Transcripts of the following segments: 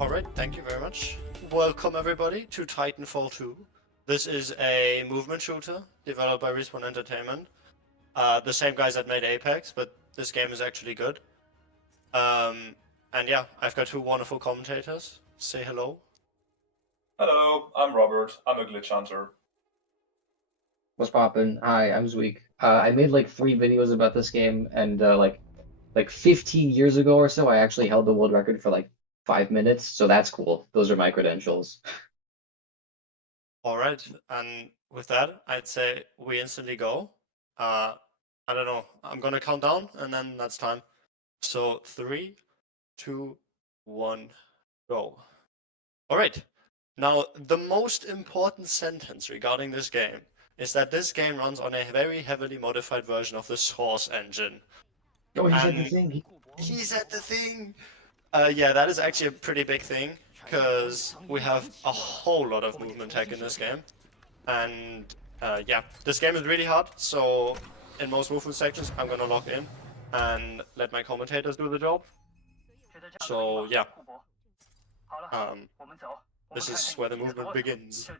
Alright, thank you very much. Welcome everybody to Titanfall 2. This is a movement shooter developed by Respawn Entertainment. The same guys that made Apex, but this game is actually good. And yeah, I've got two wonderful commentators. Say hello. Hello, I'm Robert. I'm a glitch hunter. What's poppin'? Hi, I'm Zweek. I made like 3 videos about this game, and like 15 years ago or so, I actually held the world record for like 5 minutes, so that's cool. Those are my credentials. Alright, and with that, I'd say we instantly go. I don't know, I'm gonna count down, and then that's time. So 3, 2, 1, go. Alright. Now, the most important sentence regarding this game is that this game runs on a very heavily modified version of the Source engine. Oh, he said the And thing. he said the thing! Yeah, that is actually a pretty big thing, because we have a whole lot of movement tech in this game. And yeah, this game is really hard, so in most movement sections, I'm gonna log in and let my commentators do the job. So yeah. This is where the movement begins.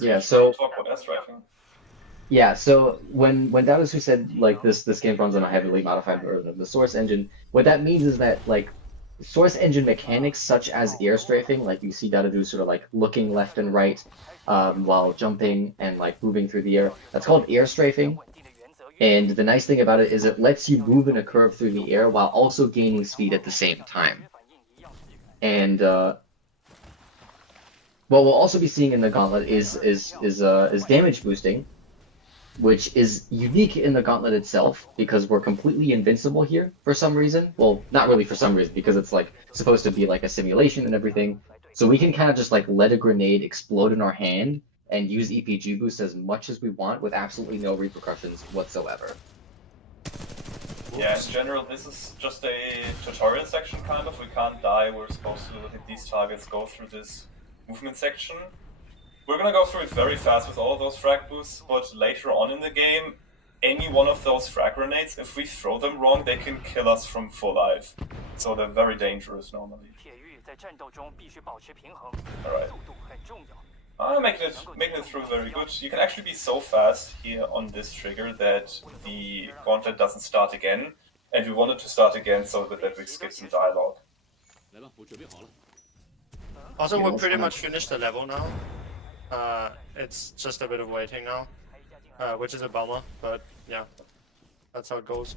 Yeah, so Talk about S-Driving. yeah, so when Dadadu said like this game runs on a heavily modified version of the Source engine, what that means is that like Source engine mechanics such as air strafing, like you see Dadadu sort of like looking left and right while jumping and like moving through the air, that's called air strafing. And the nice thing about it is it lets you move in a curve through the air while also gaining speed at the same time. And what we'll also be seeing in the gauntlet is damage boosting, which is unique in the gauntlet itself because we're completely invincible here for some reason. Well, not really for some reason, because it's like supposed to be like a simulation and everything. So we can kind of just like let a grenade explode in our hand and use EPG boost as much as we want with absolutely no repercussions whatsoever. Yeah, in general, this is just a tutorial section, kind of. We can't die, we're supposed to hit these targets, go through this movement section. We're gonna go through it very fast with all of those frag boosts, but later on in the game, any one of those frag grenades, if we throw them wrong, they can kill us from full life. So they're very dangerous normally. Alright. Making it through very good. You can actually be so fast here on this trigger that the gauntlet doesn't start again, and we want it to start again so that we skip some dialogue. Also, we're pretty much finished the level now. It's just a bit of waiting now, which is a bummer, but yeah, that's how it goes.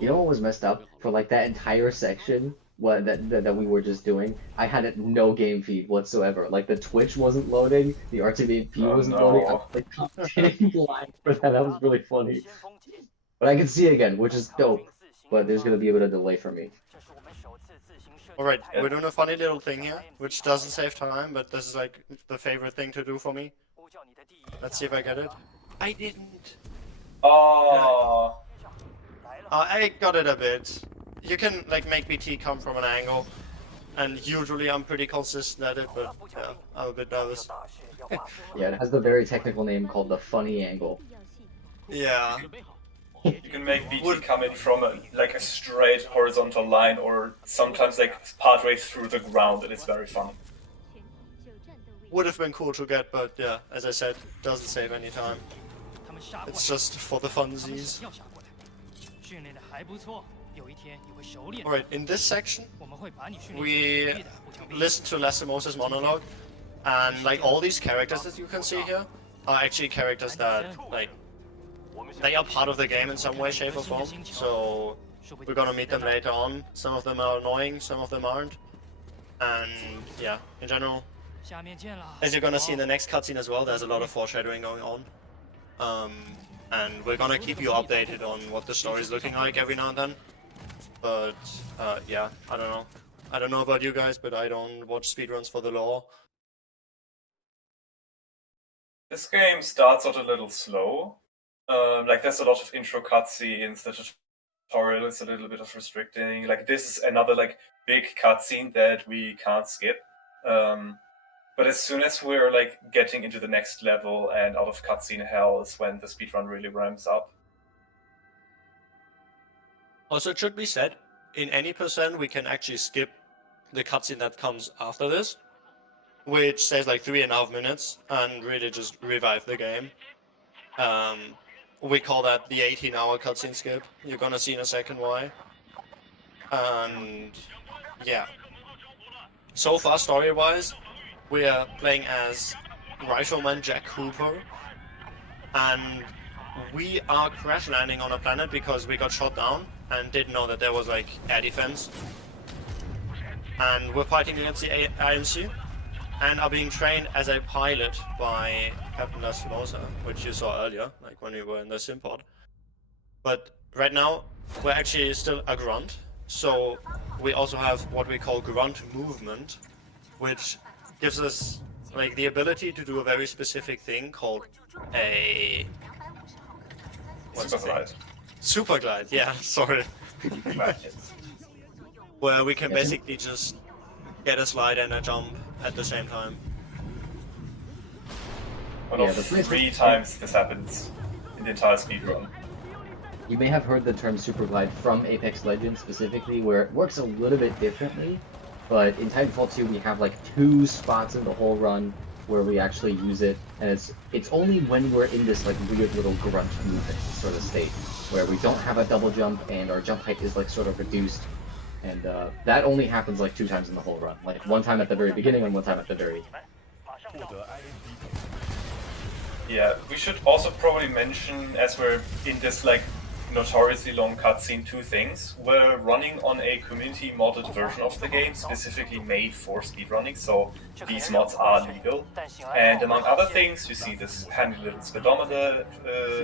You know what was messed up for like that entire section? What that we were just doing? I had no game feed whatsoever. Like the Twitch wasn't loading, the RTVP wasn't loading. I was like getting blind for that. That was really funny. But I can see again, which is dope. But there's gonna be a bit of delay for me. Alright, we're doing a funny little thing here, which doesn't save time, but this is like the favorite thing to do for me. Let's see if I get it. I didn't. Oh. I got it a bit. You can like make BT come from an angle, and usually I'm pretty consistent at it, but yeah, I'm a bit nervous. Yeah, it has the very technical name called the funny angle. Yeah. You can make BT come in from a straight horizontal line, or sometimes like partway through the ground, and it's very funny. Would have been cool to get, but yeah, as I said, doesn't save any time. It's just for the funsies. Alright, in this section, we listen to Lastimosa's monologue, and like all these characters that you can see here are actually characters that, like, they are part of the game in some way, shape or form, so we're gonna meet them later on. Some of them are annoying, some of them aren't. And yeah, in general, as you're gonna see in the next cutscene as well, there's a lot of foreshadowing going on. And we're gonna keep you updated on what the story's looking like every now and then. But yeah, I don't know. I don't know about you guys, but I don't watch speedruns for the lore. This game starts out a little slow. Like there's a lot of intro cutscenes, the tutorial is a little bit of restricting. Like this is another like big cutscene that we can't skip. But as soon as we're like getting into the next level and out of cutscene hell is when the speedrun really ramps up. Also, it should be said, in any percent, we can actually skip the cutscene that comes after this, which says like 3.5 minutes, and really just revive the game. We call that the 18-hour cutscene skip. You're gonna see in a second why. And yeah. So far, story-wise, we are playing as Rifleman Jack Cooper, and we are crash landing on a planet because we got shot down and didn't know that there was like air defense. And we're fighting against the IMC and are being trained as a pilot by Captain Lastimosa, which you saw earlier, like when we were in the sim pod. But right now, we're actually still a grunt, so we also have what we call grunt movement, which gives us like the ability to do a very specific thing called a Super glide. Super glide, yeah, sorry. Where we can basically just get a slide and a jump at the same time. One of 3 times this happens in the entire speedrun. You may have heard the term Super Glide from Apex Legends specifically, where it works a little bit differently. But in Titanfall 2, we have like 2 spots in the whole run where we actually use it, and it's only when we're in this like weird little grunt movement sort of state, where we don't have a double jump and our jump height is like sort of reduced, and that only happens like 2 times in the whole run, like 1 time at the very beginning and 1 time at the very end. Yeah, we should also probably mention, as we're in this like notoriously long cutscene, 2 things. We're running on a community modded version of the game, specifically made for speedrunning, so these mods are legal. And among other things, you see this handy little speedometer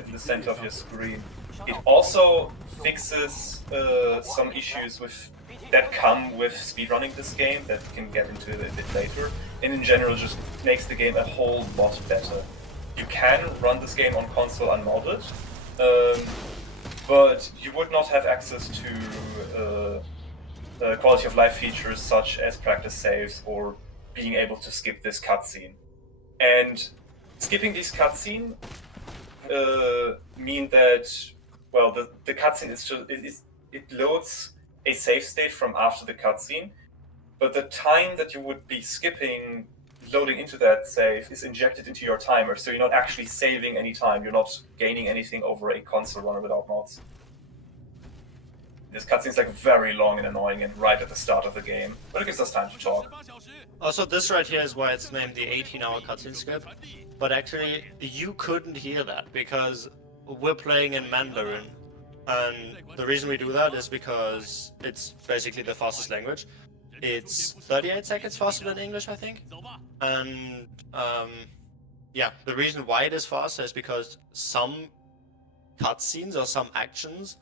in the center of your screen. It also fixes some issues that come with speedrunning this game that we can get into a bit later, and in general just makes the game a whole lot better. You can run this game on console unmodded, but you would not have access to quality of life features such as practice saves or being able to skip this cutscene. And skipping these cutscene mean that, well, the cutscene is just it loads a save state from after the cutscene, but the time that you would be skipping loading into that save is injected into your timer, so you're not actually saving any time, you're not gaining anything over a console runner without mods. This cutscene is like very long and annoying and right at the start of the game, but it gives us time to talk. Also, this right here is why it's named the 18-hour cutscene skip, but actually you couldn't hear that because we're playing in Mandarin, and the reason we do that is because it's basically the fastest language. It's 38 seconds faster than English, I think. And yeah, the reason why it is faster is because some cutscenes or some actions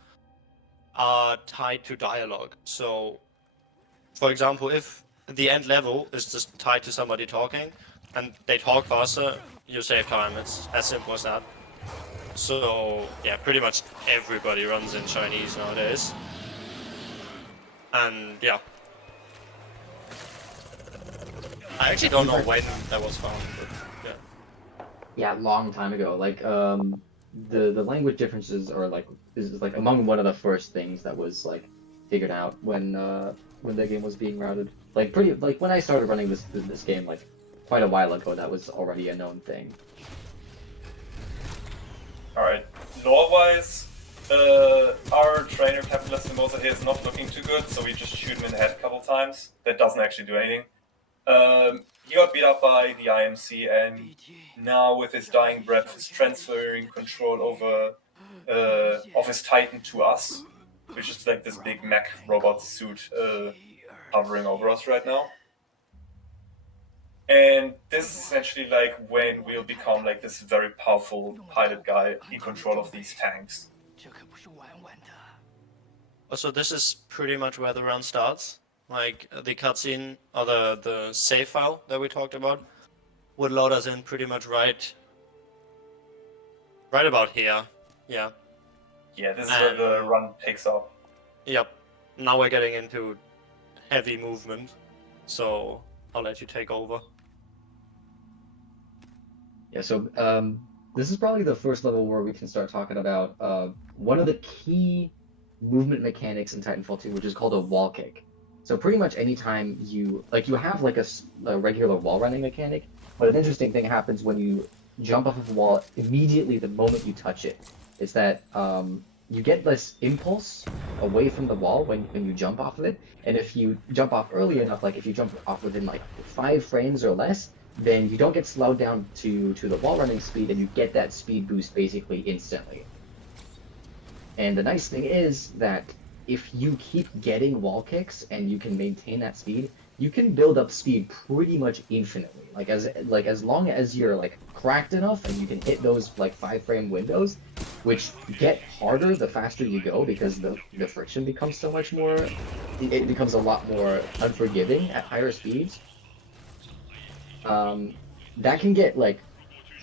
are tied to dialogue. So, for example, if the end level is just tied to somebody talking and they talk faster, you save time. It's as simple as that. So, yeah, pretty much everybody runs in Chinese nowadays. And yeah. I actually don't know when that was found, but yeah. Yeah, long time ago. Like the language differences are like is like among one of the first things that was like figured out when the game was being routed. Like pretty like when I started running this game like quite a while ago, that was already a known thing. Alright, lore-wise, our trainer Captain Lastimosa here is not looking too good, so we just shoot him in the head a couple times. That doesn't actually do anything. He got beat up by the IMC, and now with his dying breath is transferring control over of his Titan to us, which is like this big mech robot suit hovering over us right now. And this is essentially like when we'll become like this very powerful pilot guy in control of these tanks. Also, this is pretty much where the run starts. Like, the cutscene, or the save file that we talked about, would load us in pretty much right about here. Yeah. Yeah, this is where the run picks up. Yep. Now we're getting into heavy movement, so I'll let you take over. Yeah, so this is probably the first level where we can start talking about one of the key movement mechanics in Titanfall 2, which is called a wall kick. So pretty much anytime you have like a regular wall running mechanic, but an interesting thing happens when you jump off of a wall immediately the moment you touch it. Is that you get this impulse away from the wall when you jump off of it, and if you jump off early enough, like if you jump off within like 5 frames or less, then you don't get slowed down to the wall running speed, and you get that speed boost basically instantly. And the nice thing is that if you keep getting wall kicks and you can maintain that speed, you can build up speed pretty much infinitely. Like as long as you're like cracked enough and you can hit those like 5-frame windows, which get harder the faster you go because the friction becomes so much more. It becomes a lot more unforgiving at higher speeds. That can get like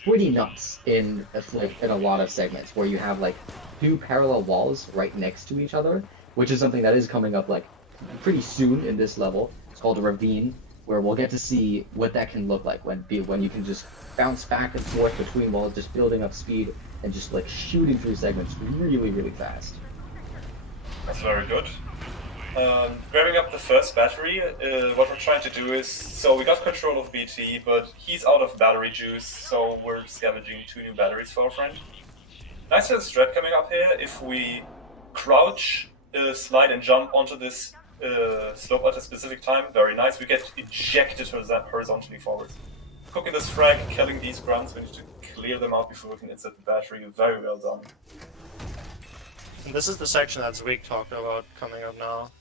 pretty nuts in a lot of segments where you have like 2 parallel walls right next to each other, which is something that is coming up like pretty soon in this level. It's called a ravine, where we'll get to see what that can look like when you can just bounce back and forth between walls, just building up speed and just like shooting through segments really, really fast. That's very good. Grabbing up the first battery, what we're trying to do is, so we got control of BT, but he's out of battery juice, so we're scavenging 2 new batteries for our friend. Nice little strat coming up here. If we crouch, slide and jump onto this slope at a specific time, very nice. We get ejected horizontally forwards. Cooking this frag, killing these grunts, we need to clear them out before we can insert the battery. Very well done. And this is the section that Zwick talked about coming up now.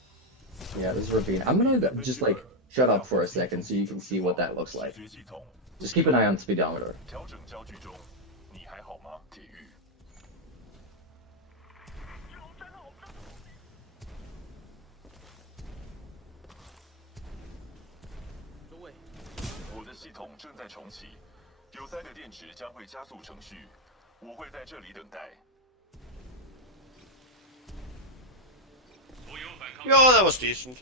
Yeah, this is ravine. I'm gonna just like shut up for a second so you can see what that looks like. Just keep an eye on speedometer. Yeah, that was decent.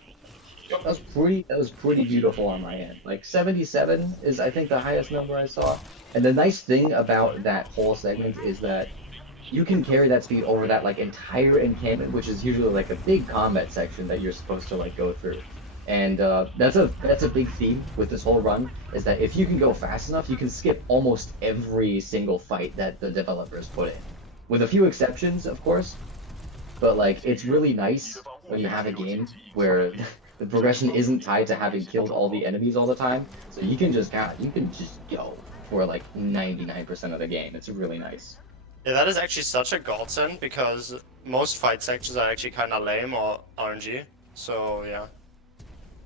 That was pretty beautiful on my end. Like 77 is I think the highest number I saw. And the nice thing about that whole segment is that you can carry that speed over that like entire encampment, which is usually like a big combat section that you're supposed to like go through. And that's a big theme with this whole run, is that if you can go fast enough, you can skip almost every single fight that the developers put in. With a few exceptions, of course. But like it's really nice when you have a game where the progression isn't tied to having killed all the enemies all the time, so you can just go for like 99% of the game. It's really nice. Yeah, that is actually such a godsend because most fight sections are actually kind of lame or RNG. So yeah.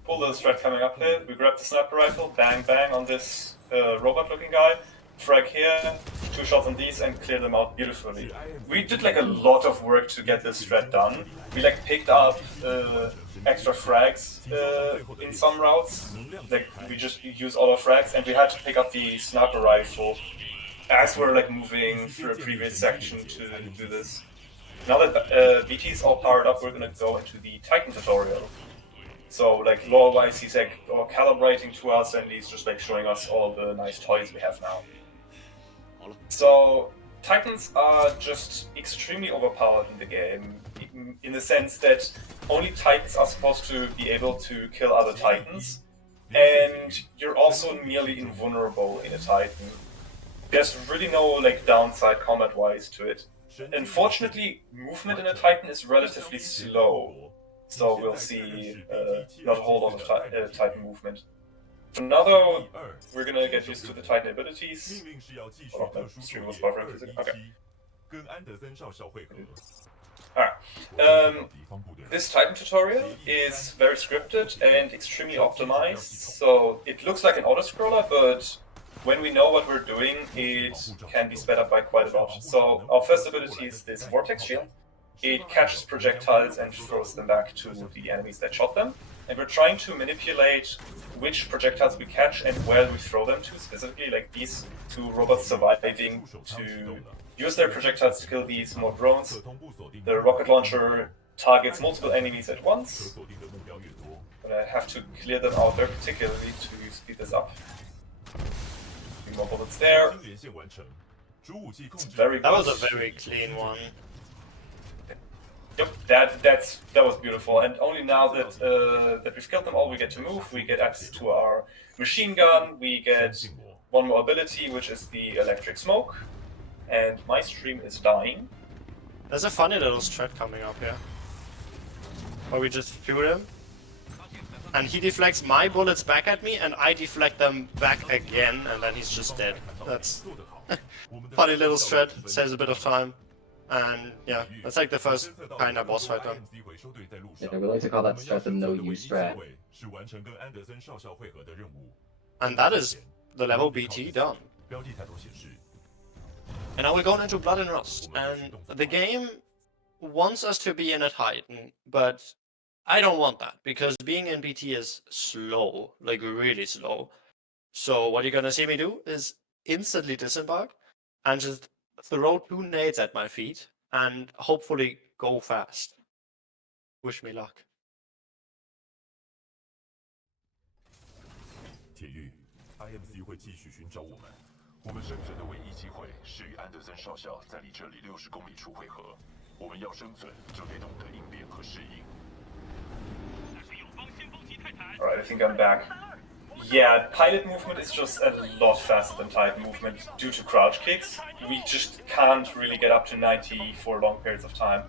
Cool little strat coming up here. We grab the sniper rifle, bang bang on this robot-looking guy. Frag here, 2 shots on these, and clear them out beautifully. We did like a lot of work to get this strat done. We like picked up extra frags in some routes. Like we just use auto frags, and we had to pick up the sniper rifle as we're like moving through a previous section to do this. Now that BT is all powered up, we're gonna go into the Titan tutorial. So like lore-wise, he's like calibrating to us, and he's just like showing us all the nice toys we have now. So Titans are just extremely overpowered in the game, in the sense that only Titans are supposed to be able to kill other Titans, and you're also nearly invulnerable in a Titan. There's really no like downside combat-wise to it. Unfortunately, movement in a Titan is relatively slow, so we'll see not a whole lot of Titan movement. For now though, we're gonna get used to the Titan abilities. Hold on, the stream was buffering for a second. Okay. Alright. This Titan tutorial is very scripted and extremely optimized, so it looks like an auto-scroller, but when we know what we're doing, it can be sped up by quite a lot. So our first ability is this Vortex Shield. It catches projectiles and throws them back to the enemies that shot them. And we're trying to manipulate which projectiles we catch and where we throw them to, specifically like these 2 robots surviving to use their projectiles to kill these more drones. The rocket launcher targets multiple enemies at once, but I have to clear them out very particularly to speed this up. A few more bullets there. It's very good. That was a very clean one. Yep, that was beautiful. And only now that that we've killed them all, we get to move. We get access to our machine gun. We get one more ability, which is the electric smoke. And my stream is dying. There's a funny little strat coming up here, where we just shoot him, and he deflects my bullets back at me, and I deflect them back again, and then he's just dead. That's funny little strat. Saves a bit of time. And yeah, that's like the first kind of boss fight done. Yeah, we like to call that strat the no-use strat. And that is the level BT done. And now we're going into Blood and Rust. And the game wants us to be in a Titan, but I don't want that, because being in BT is slow, like really slow. So what you're gonna see me do is instantly disembark and just throw 2 nades at my feet and hopefully go fast. Wish me luck. 铁玉 ，IMC 会继续寻找我们。我们生存的唯一机会是与安德森少校在离这里60公里处汇合。我们要生存，就得懂得应变和适应。Alright, I think I'm back. Yeah, pilot movement is just a lot faster than Titan movement due to crouch kicks. We just can't really get up to 90 for long periods of time.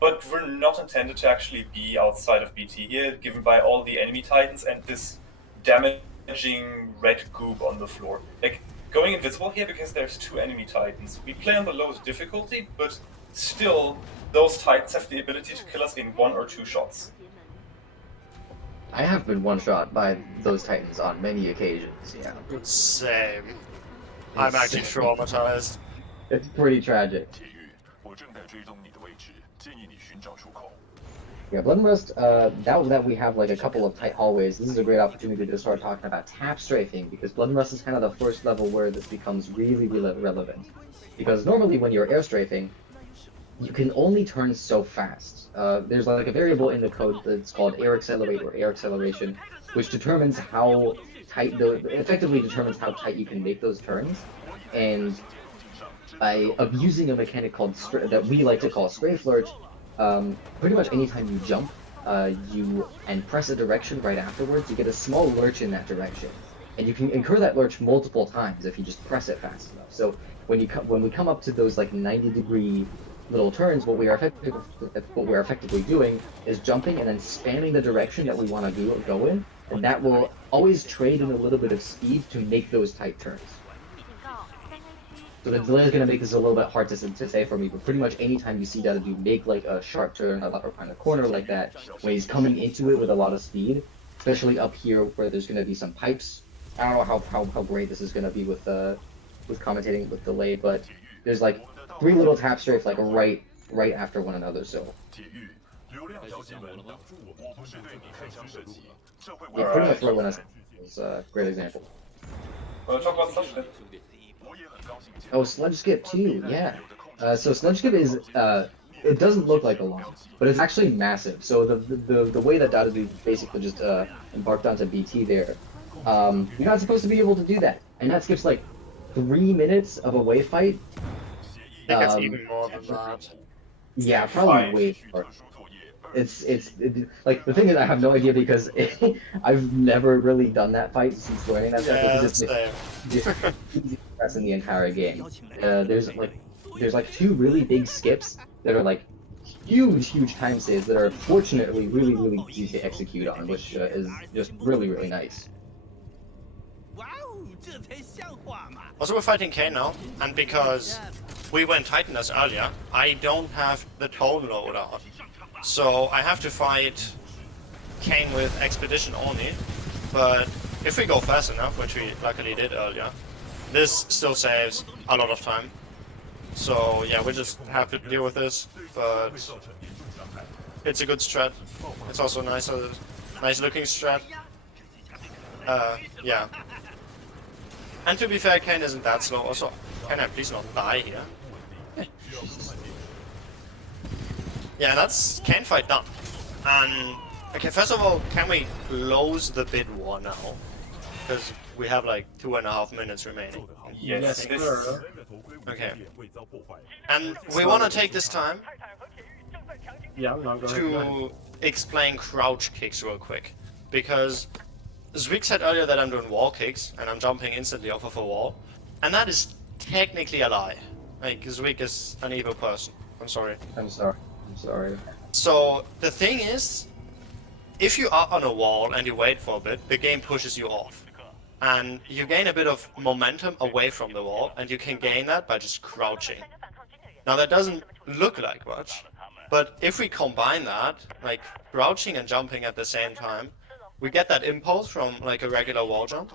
But we're not intended to actually be outside of BT here, given by all the enemy Titans and this damaging red goop on the floor. Like, going invisible here because there's 2 enemy Titans. We play on the lowest difficulty, but still, those Titans have the ability to kill us in 1 or 2 shots. I have been one-shot by those Titans on many occasions, yeah. Same. I'm actually traumatized. It's pretty tragic. 铁玉，我正在追踪你的位置，建议你寻找出口。 Yeah, Blood and Rust, now that we have like a couple of tight hallways, this is a great opportunity to start talking about tap strafing, because Blood and Rust is kind of the first level where this becomes really relevant. Because normally when you're air strafing, you can only turn so fast. There's like a variable in the code that's called air accelerate or air acceleration, which determines how tight, effectively determines how tight you can make those turns. And by abusing a mechanic called that we like to call strafe lurch, pretty much anytime you jump, and press a direction right afterwards, you get a small lurch in that direction, and you can incur that lurch multiple times if you just press it fast enough. So when we come up to those like 90-degree little turns, what we are effectively doing is jumping and then spamming the direction that we want to go in, and that will always trade in a little bit of speed to make those tight turns. So the delay is going to make this a little bit hard to say for me, but pretty much anytime you see Dadadu make like a sharp turn or kind of corner like that, when he's coming into it with a lot of speed, especially up here where there's going to be some pipes. I don't know how great this is going to be with commentating with delay, but there's like 3 little tap strafes like right after one another. So 铁玉，流量条件门挡住我，不是对你开枪射击，这会 yeah, pretty much right when I was a great example. Well, talk about Sludge Skip. Oh, Sludge Skip too, yeah. So Sludge Skip is it doesn't look like a lot, but it's actually massive. So the way that Dadadu basically just embarked onto BT there, you're not supposed to be able to do that, and that skips like 3 minutes of a wave fight. I think it's even more than that. Yeah, probably way more. It's like the thing is I have no idea because I've never really done that fight since joining that fight because it's easy press in the entire game. There's like 2 really big skips that are like huge time saves that are fortunately really easy to execute on, which is just really nice. Also, we're fighting Kane now, and because we went Titaness earlier, I don't have the tone loader on. So I have to fight Kane with Expedition only, but if we go fast enough, which we luckily did earlier, this still saves a lot of time. So yeah, we just have to deal with this, but it's a good strat. It's also a nice looking strat. Yeah. And to be fair, Kane isn't that slow. Also, can I please not die here? Yeah, that's Kane fight done. And okay, first of all, can we close the bid war now? Because we have like 2.5 minutes remaining. Yes, Okay. And we want to take this time Yeah, no, go ahead. to explain crouch kicks real quick, because Zwick said earlier that I'm doing wall kicks and I'm jumping instantly off of a wall, and that is technically a lie. Like, Zwick is an evil person. I'm sorry. I'm sorry. I'm sorry. So the thing is, if you are on a wall and you wait for a bit, the game pushes you off. And you gain a bit of momentum away from the wall, and you can gain that by just crouching. Now that doesn't look like much, but if we combine that, like crouching and jumping at the same time, we get that impulse from like a regular wall jump,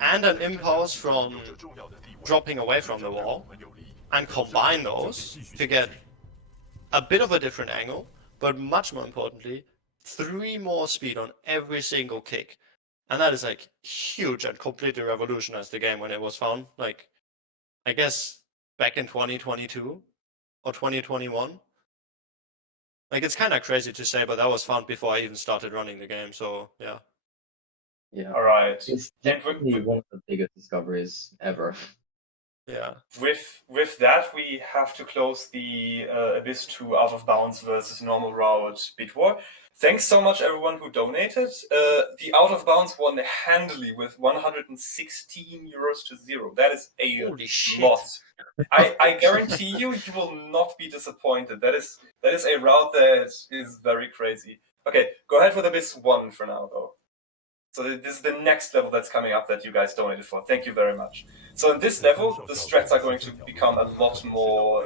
and an impulse from dropping away from the wall, and combine those to get a bit of a different angle, but much more importantly, 3 more speed on every single kick. And that is like huge and completely revolutionized the game when it was found. Like, I guess back in 2022 or 2021. Like, it's kind of crazy to say, but that was found before I even started running the game. So yeah. Yeah. All right. It's definitely one of the biggest discoveries ever. Yeah. With that, we have to close the Abyss 2 out of bounds versus normal route bit war. Thanks so much everyone who donated. The out of bounds won handily with 116 euros to 0. That is a Holy shit. lot. I guarantee you will not be disappointed. That is a route that is very crazy. Okay, go ahead with Abyss 1 for now though. So this is the next level that's coming up that you guys donated for. Thank you very much. So in this level, the strats are going to become a lot more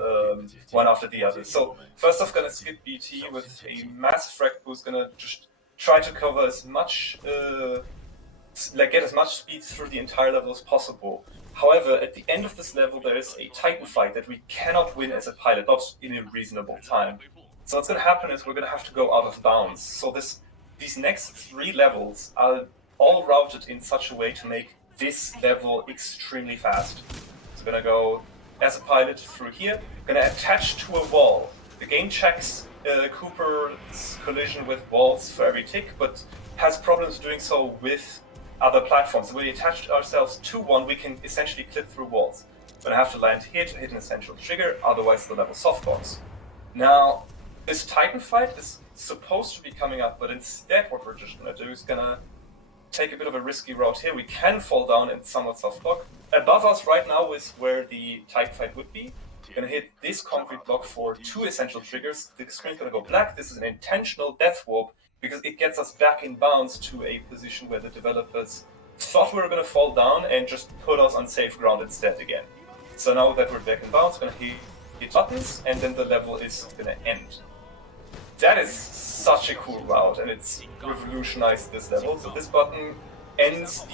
one after the other. So first off, gonna skip BT with a massive frag boost, gonna just try to cover as much, get as much speed through the entire level as possible. However, at the end of this level, there is a Titan fight that we cannot win as a pilot, not in a reasonable time. So what's gonna happen is we're gonna have to go out of bounds. So these next 3 levels are all routed in such a way to make this level extremely fast. So gonna go as a pilot through here, gonna attach to a wall. The game checks Cooper's collision with walls for every tick, but has problems doing so with other platforms. When we attach ourselves to one, we can essentially clip through walls. We're gonna have to land here to hit an essential trigger, otherwise the level softbox. Now, this Titan fight is supposed to be coming up, but instead what we're just gonna do is gonna take a bit of a risky route here. We can fall down in somewhat soft block. Above us right now is where the Titan fight would be. We're gonna hit this concrete block for 2 essential triggers. The screen's gonna go black. This is an intentional death warp because it gets us back in bounds to a position where the developers thought we were gonna fall down and just put us on safe ground instead again. So now that we're back in bounds, we're gonna hit buttons and then the level is gonna end. That is such a cool route, and it's revolutionized this level. So this button ends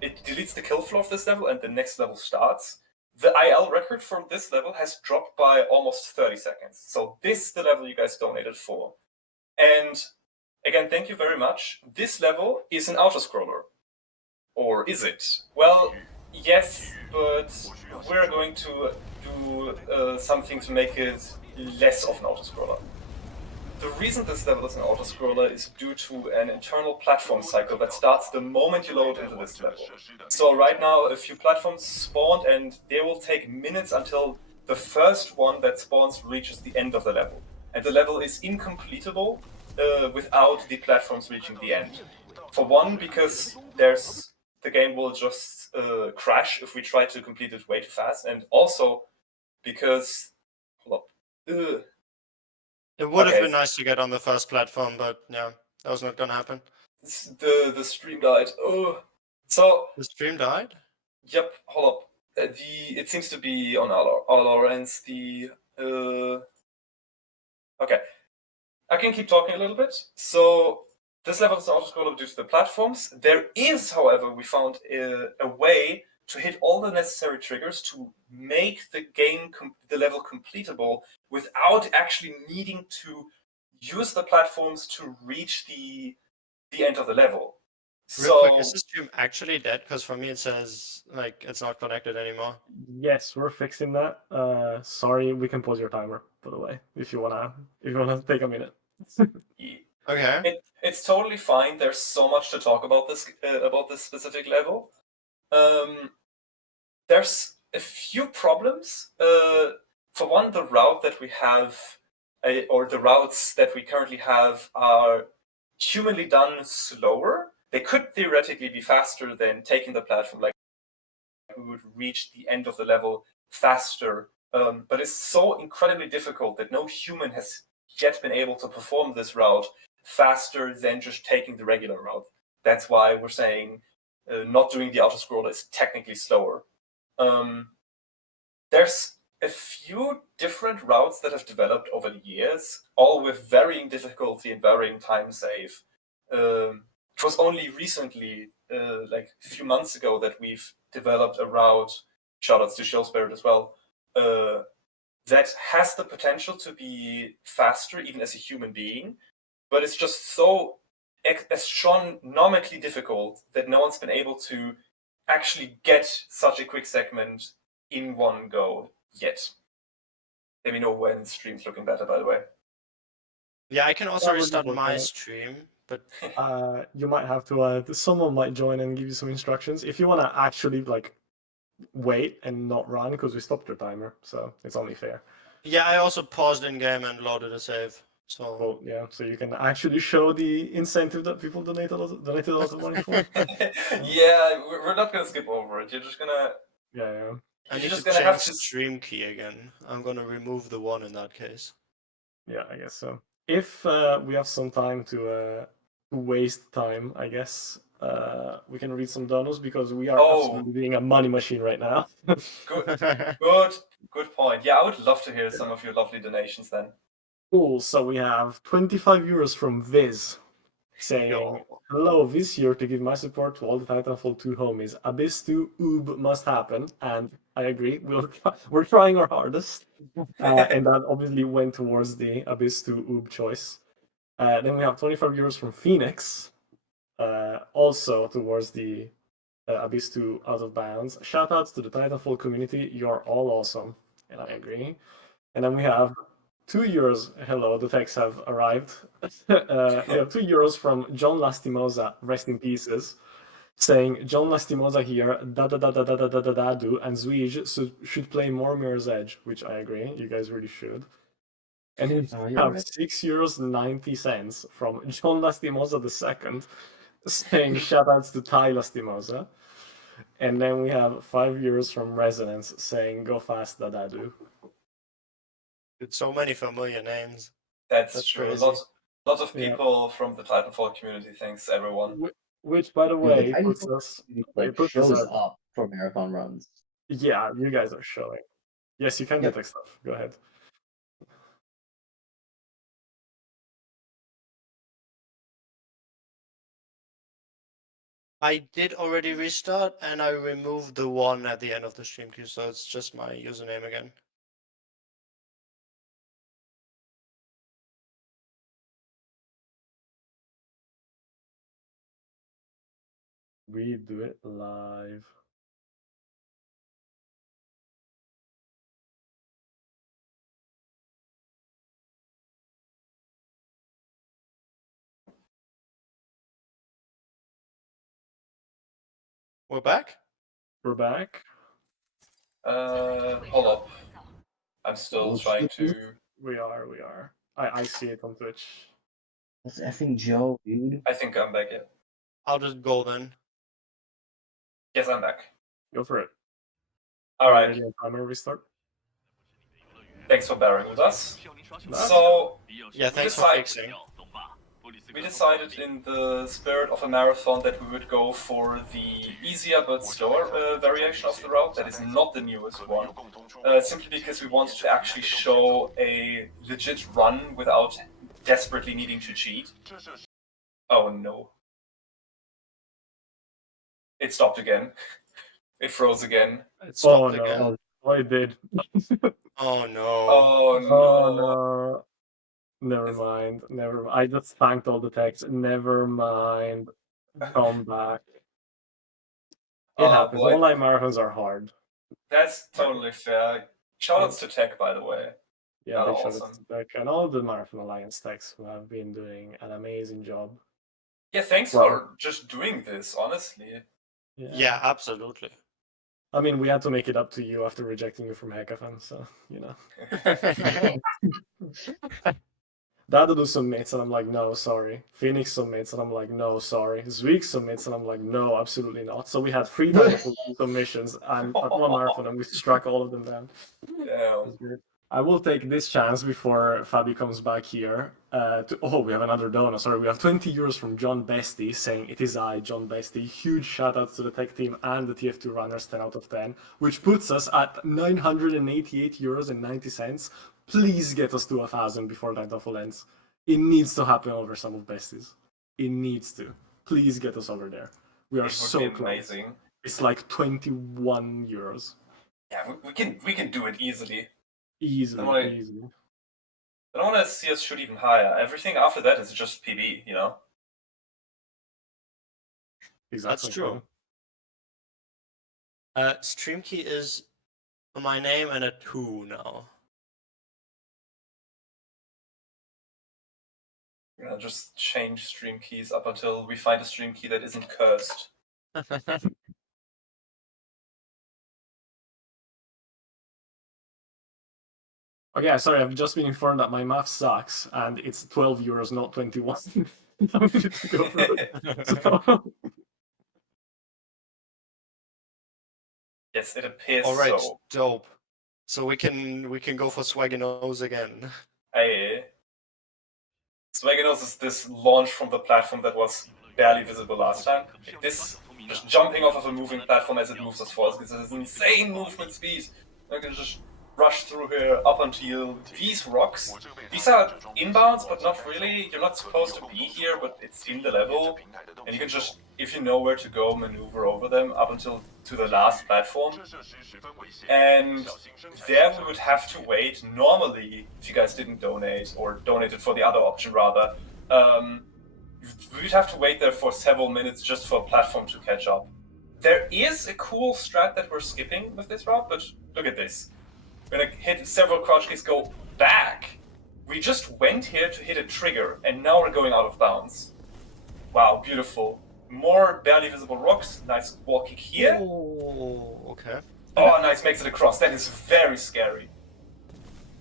it deletes the kill flow of this level, and the next level starts. The IL record for this level has dropped by almost 30 seconds. So this is the level you guys donated for. And again, thank you very much. This level is an autoscroller. Or is it? Well, yes, but we're going to do something to make it less of an autoscroller. The reason this level is an autoscroller is due to an internal platform cycle that starts the moment you load into this level. So right now a few platforms spawned and they will take minutes until the first one that spawns reaches the end of the level. And the level is incompletable without the platforms reaching the end. For one, because the game will just crash if we try to complete it way too fast, and also because it would have been nice to get on the first platform, but yeah, that was not gonna happen. The stream died. Oh, so the stream died. Yep. Hold up. It seems to be on all our ends. Okay, I can keep talking a little bit. So this level is autoscroller due to the platforms. There is, however, we found a way to hit all the necessary triggers to make the level completable without actually needing to use the platforms to reach the end of the level. Real quick, is the stream actually dead? Because for me it says like it's not connected anymore. Yes, we're fixing that. Sorry, we can pause your timer, by the way, if you wanna take a minute. Okay. It's totally fine. There's so much to talk about this specific level. There's a few problems. For one, the route that we have or the routes that we currently have are humanly done slower. They could theoretically be faster than taking the platform, like we would reach the end of the level faster. But it's so incredibly difficult that no human has yet been able to perform this route faster than just taking the regular route. That's why we're saying not doing the auto-scroller is technically slower. There's a few different routes that have developed over the years, all with varying difficulty and varying time save. It was only recently, like a few months ago, that we've developed a route, shoutouts to Shill Spirit as well, that has the potential to be faster even as a human being, but it's just so astronomically difficult that no one's been able to actually get such a quick segment in one go yet. Let me know when stream's looking better, by the way. Yeah, I can also That would restart work my out. stream, but You might have to. Someone might join and give you some instructions if you want to actually like wait and not run because we stopped your timer, so it's only fair. yeah, I also paused in game and loaded a save. So Well, yeah, so you can actually show the incentive that people donated a lot of money for. Yeah, we're not gonna skip over it. You're just gonna. Yeah. I You're need just to gonna have change to. stream key again. I'm gonna remove the 1 in that case. Yeah, I guess so. If we have some time to waste time, I guess we can read some donos because we are absolutely being a money machine right now. Good point. Yeah, I would love to hear some of your lovely donations then. Cool. So we have 25 euros from Viz saying, Yo. hello, Viz here to give my support to all the Titanfall 2 homies. Abyss 2 Oob must happen, and I agree. We're trying our hardest. And that obviously went towards the Abyss 2 Oob choice. Then we have 25 euros from Phoenix, also towards the Abyss 2 Out of Bounds. Shoutouts to the Titanfall community. You're all awesome. And I agree. And then we have 2 euros. Hello, the texts have arrived. We have 2 euros from John Lastimosa, rest in pieces, saying John Lastimosa here, Dadadu, and Zwij should play more Mirror's Edge, which I agree. You guys really should. And we have right. 6 euros 90 cents from John Lastimosa II, saying shoutouts to Ty Lastimosa. And then we have 5 euros from Resonance saying go fast, Dadadu. It's so many familiar names. That's true. Crazy. Lots of people from the Titanfall community. Thanks, everyone. Which, by the way, the puts us shows up for marathon runs. Yeah, you guys are showing. Yes, you can detect stuff. Go ahead. I did already restart, and I removed the 1 at the end of the stream queue, so it's just my username again. We do it live. We're back? We're back. Hold up. I'm still trying to. We are. I see it on Twitch. That's effing Joe, dude. I think I'm back, yeah. I'll just go then. Yes, I'm back. Go for it. Alright. Timer restart. Thanks for bearing with us. Nice. So, Yeah, thanks for fixing. we decided in the spirit of a marathon that we would go for the easier but slower variation of the route. That is not the newest one. Simply because we wanted to actually show a legit run without desperately needing to cheat. Oh no. It stopped again. It froze again. It stopped no. again. Oh, it did. Oh no. Oh no. Oh no. Never mind. I just thanked all the texts. Never mind. Come back. It happens. Boy. Online marathons are hard. That's totally fair. Shoutouts to Tech, by the way. Yeah, big shout awesome. out to Tech and all the Marathon Alliance techs who have been doing an amazing job. Yeah, thanks for just doing this, honestly. Yeah, absolutely. I mean, we had to make it up to you after rejecting you from Hackathon, so, you know. Dadadu submits, and I'm like, no, sorry. Phoenix submits, and I'm like, no, sorry. Zweek submits, and I'm like, no, absolutely not. So we had 3 Titanfall submissions and at one marathon, and we struck all of them down. Yeah. I will take this chance before Fabi comes back here. We have another donor. Sorry, we have 20 euros from John Bestie saying, it is I, John Bestie. Huge shout out to the tech team and the TF2 runners, 10 out of 10, which puts us at 988 euros and 90 cents. Please get us to 1,000 before Titanfall ends. It needs to happen over Sum of Besties. It needs to. Please get us over there. We are so close. Amazing. It's like 21 euros. Yeah, we can do it easily. Easily. I don't want to see us shoot even higher. Everything after that is just PB, you know? Exactly. That's true. Stream key is my name and a 2 now. You know, just change stream keys up until we find a stream key that isn't cursed. Okay, sorry, I've just been informed that my math sucks, and it's 12 euros, not 21. I'm going to go for it. So... Yes, it appears All right, so. dope. So we can go for Swagginos again. Hey. Swagginos is this launch from the platform that was barely visible last time. This just jumping off of a moving platform as it moves us forward. It's this insane movement speed. I can just rush through here up until these rocks. These are inbounds, but not really. You're not supposed to be here, but it's in the level. And you can just, if you know where to go, maneuver over them up until to the last platform. And there we would have to wait. Normally, if you guys didn't donate, or donated for the other option rather, we'd have to wait there for several minutes just for a platform to catch up. There is a cool strat that we're skipping with this route, but look at this. We're gonna hit several crouch kicks, go back. We just went here to hit a trigger, and now we're going out of bounds. Wow, beautiful. More barely visible rocks. Nice wall kick here. Oh, okay. Oh, nice, makes it across. That is very scary.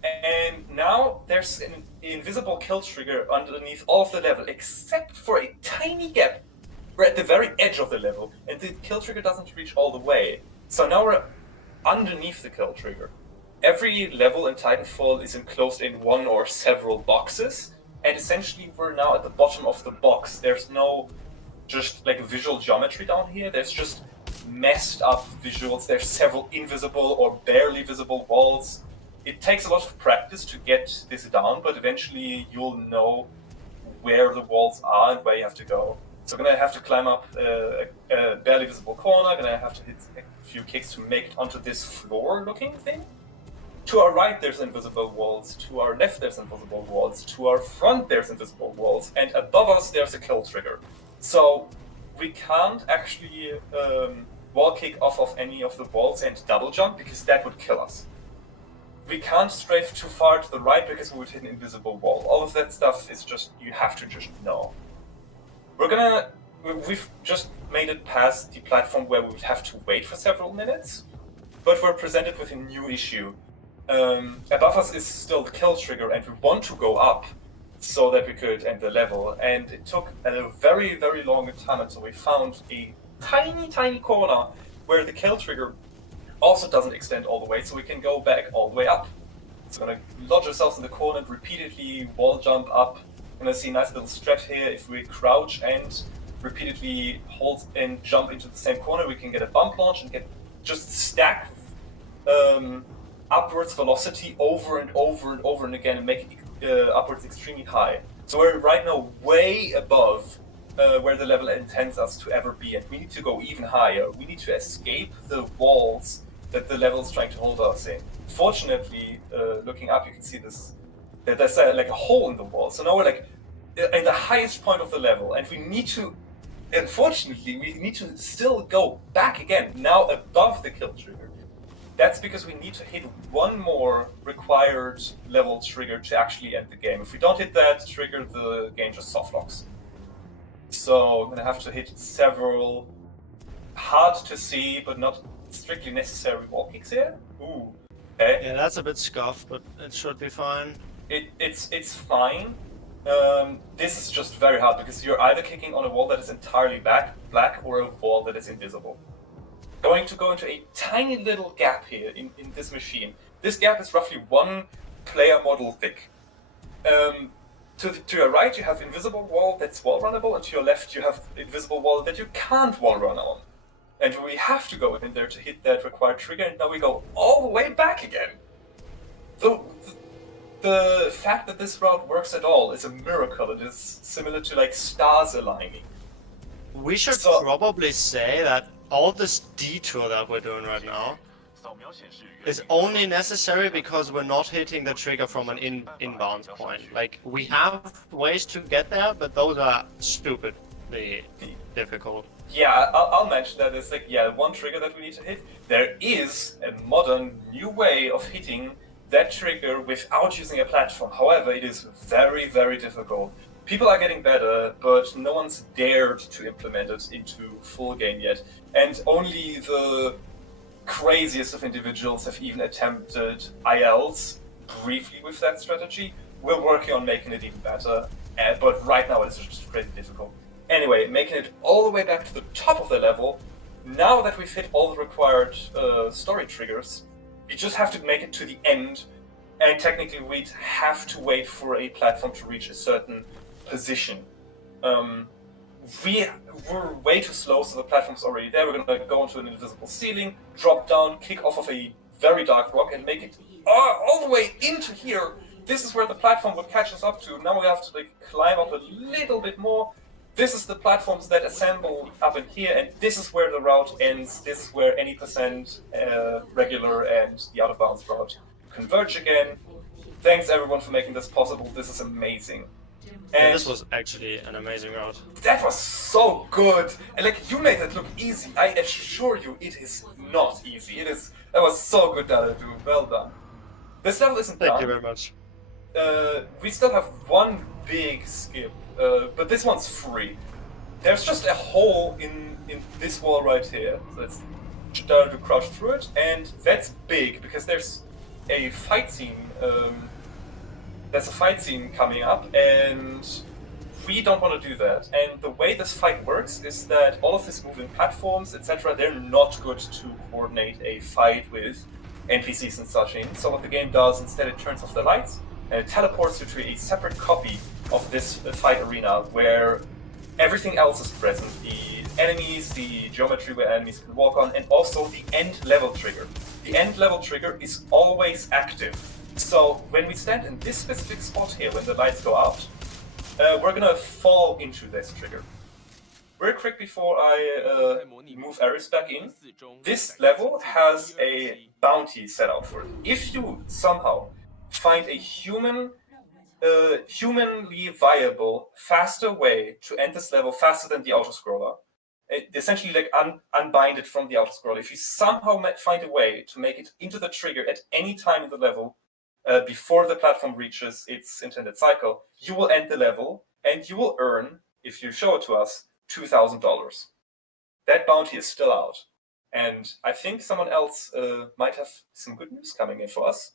And now there's an invisible kill trigger underneath all of the level, except for a tiny gap. We're at the very edge of the level, and the kill trigger doesn't reach all the way. So now we're underneath the kill trigger. Every level in Titanfall is enclosed in one or several boxes, and essentially we're now at the bottom of the box. There's no just like visual geometry down here, there's just messed up visuals. There's several invisible or barely visible walls. It takes a lot of practice to get this down, but eventually you'll know where the walls are and where you have to go. So I'm gonna have to climb up a barely visible corner, gonna have to hit a few kicks to make it onto this floor-looking thing. To our right there's invisible walls, to our left there's invisible walls, to our front there's invisible walls, and above us there's a kill trigger. So we can't actually wall kick off of any of the walls and double jump because that would kill us. We can't strafe too far to the right because we would hit an invisible wall. All of that stuff is just, you have to just know. We've just made it past the platform where we would have to wait for several minutes, but we're presented with a new issue. Above us is still the kill trigger, and we want to go up so that we could end the level. And it took a very, very long time until we found a tiny, tiny corner where the kill trigger also doesn't extend all the way, so we can go back all the way up. So we're gonna lodge ourselves in the corner and repeatedly wall jump up. We're gonna see a nice little strat here. If we crouch and repeatedly hold and jump into the same corner, we can get a bump launch and get just stack upwards velocity over and over and over and again and make it upwards extremely high. So we're right now way above where the level intends us to ever be, and we need to go even higher. We need to escape the walls that the level is trying to hold us in. Fortunately, looking up, you can see this. That there's like a hole in the wall. So now we're like in the highest point of the level, and we need to. Unfortunately, we need to still go back again, now above the kill trigger. That's because we need to hit one more required level trigger to actually end the game. If we don't hit that trigger, the game just soft locks. So I'm gonna have to hit several hard to see but not strictly necessary wall kicks here. Ooh. Okay. Yeah, that's a bit scuffed, but it should be fine. It's fine. This is just very hard because you're either kicking on a wall that is entirely black or a wall that is invisible. Going to go into a tiny little gap here in this machine. This gap is roughly 1 player model thick. To your right you have invisible wall that's wall runnable, and to your left you have invisible wall that you can't wall run on. And we have to go in there to hit that required trigger, and now we go all the way back again. The fact that this route works at all is a miracle. It is similar to like stars aligning. We should probably say that all this detour that we're doing right now is only necessary because we're not hitting the trigger from an inbound point. Like, we have ways to get there, but those are stupidly difficult. Yeah, I'll mention that there's like, yeah, one trigger that we need to hit. There is a modern new way of hitting that trigger without using a platform. However, it is very, very difficult. People are getting better, but no one's dared to implement it into full game yet. And only the craziest of individuals have even attempted ILs briefly with that strategy. We're working on making it even better, but right now it's just crazy difficult. Anyway, making it all the way back to the top of the level, now that we've hit all the required story triggers, we just have to make it to the end, and technically we'd have to wait for a platform to reach a certain position. We're way too slow, so the platform's already there. We're gonna go onto an invisible ceiling, drop down, kick off of a very dark rock, and make it all the way into here. This is where the platform would catch us up to. Now we have to like climb up a little bit more. This is the platforms that assemble up in here, and this is where the route ends. This is where any percent regular and the out of bounds route converge again. Thanks everyone for making this possible. This is amazing. And And this was actually an amazing route. that was so good. And like, you made it look easy. I assure you, it is not easy. That was so good, Dadadu. Well done. This level isn't Thank done. you very much. We still have one big skip, but this one's free. There's just a hole in this wall right here. So let's start to crouch through it, and that's big because there's a fight scene. There's a fight scene coming up, and we don't want to do that. And the way this fight works is that all of these moving platforms, etc., they're not good to coordinate a fight with NPCs and such in. So what the game does, instead it turns off the lights, and it teleports you to a separate copy of this fight arena where everything else is present. The enemies, the geometry where enemies can walk on, and also the end level trigger. The end level trigger is always active. So when we stand in this specific spot here, when the lights go out, we're gonna fall into this trigger. Very quick before I move Aris back in, this level has a bounty set out for it. If you somehow find a humanly viable, faster way to end this level faster than the autoscroller, essentially like unbind it from the autoscroller. If you somehow find a way to make it into the trigger at any time in the level, before the platform reaches its intended cycle, you will end the level, and you will earn, if you show it to us, $2,000. That bounty is still out. And I think someone else might have some good news coming in for us.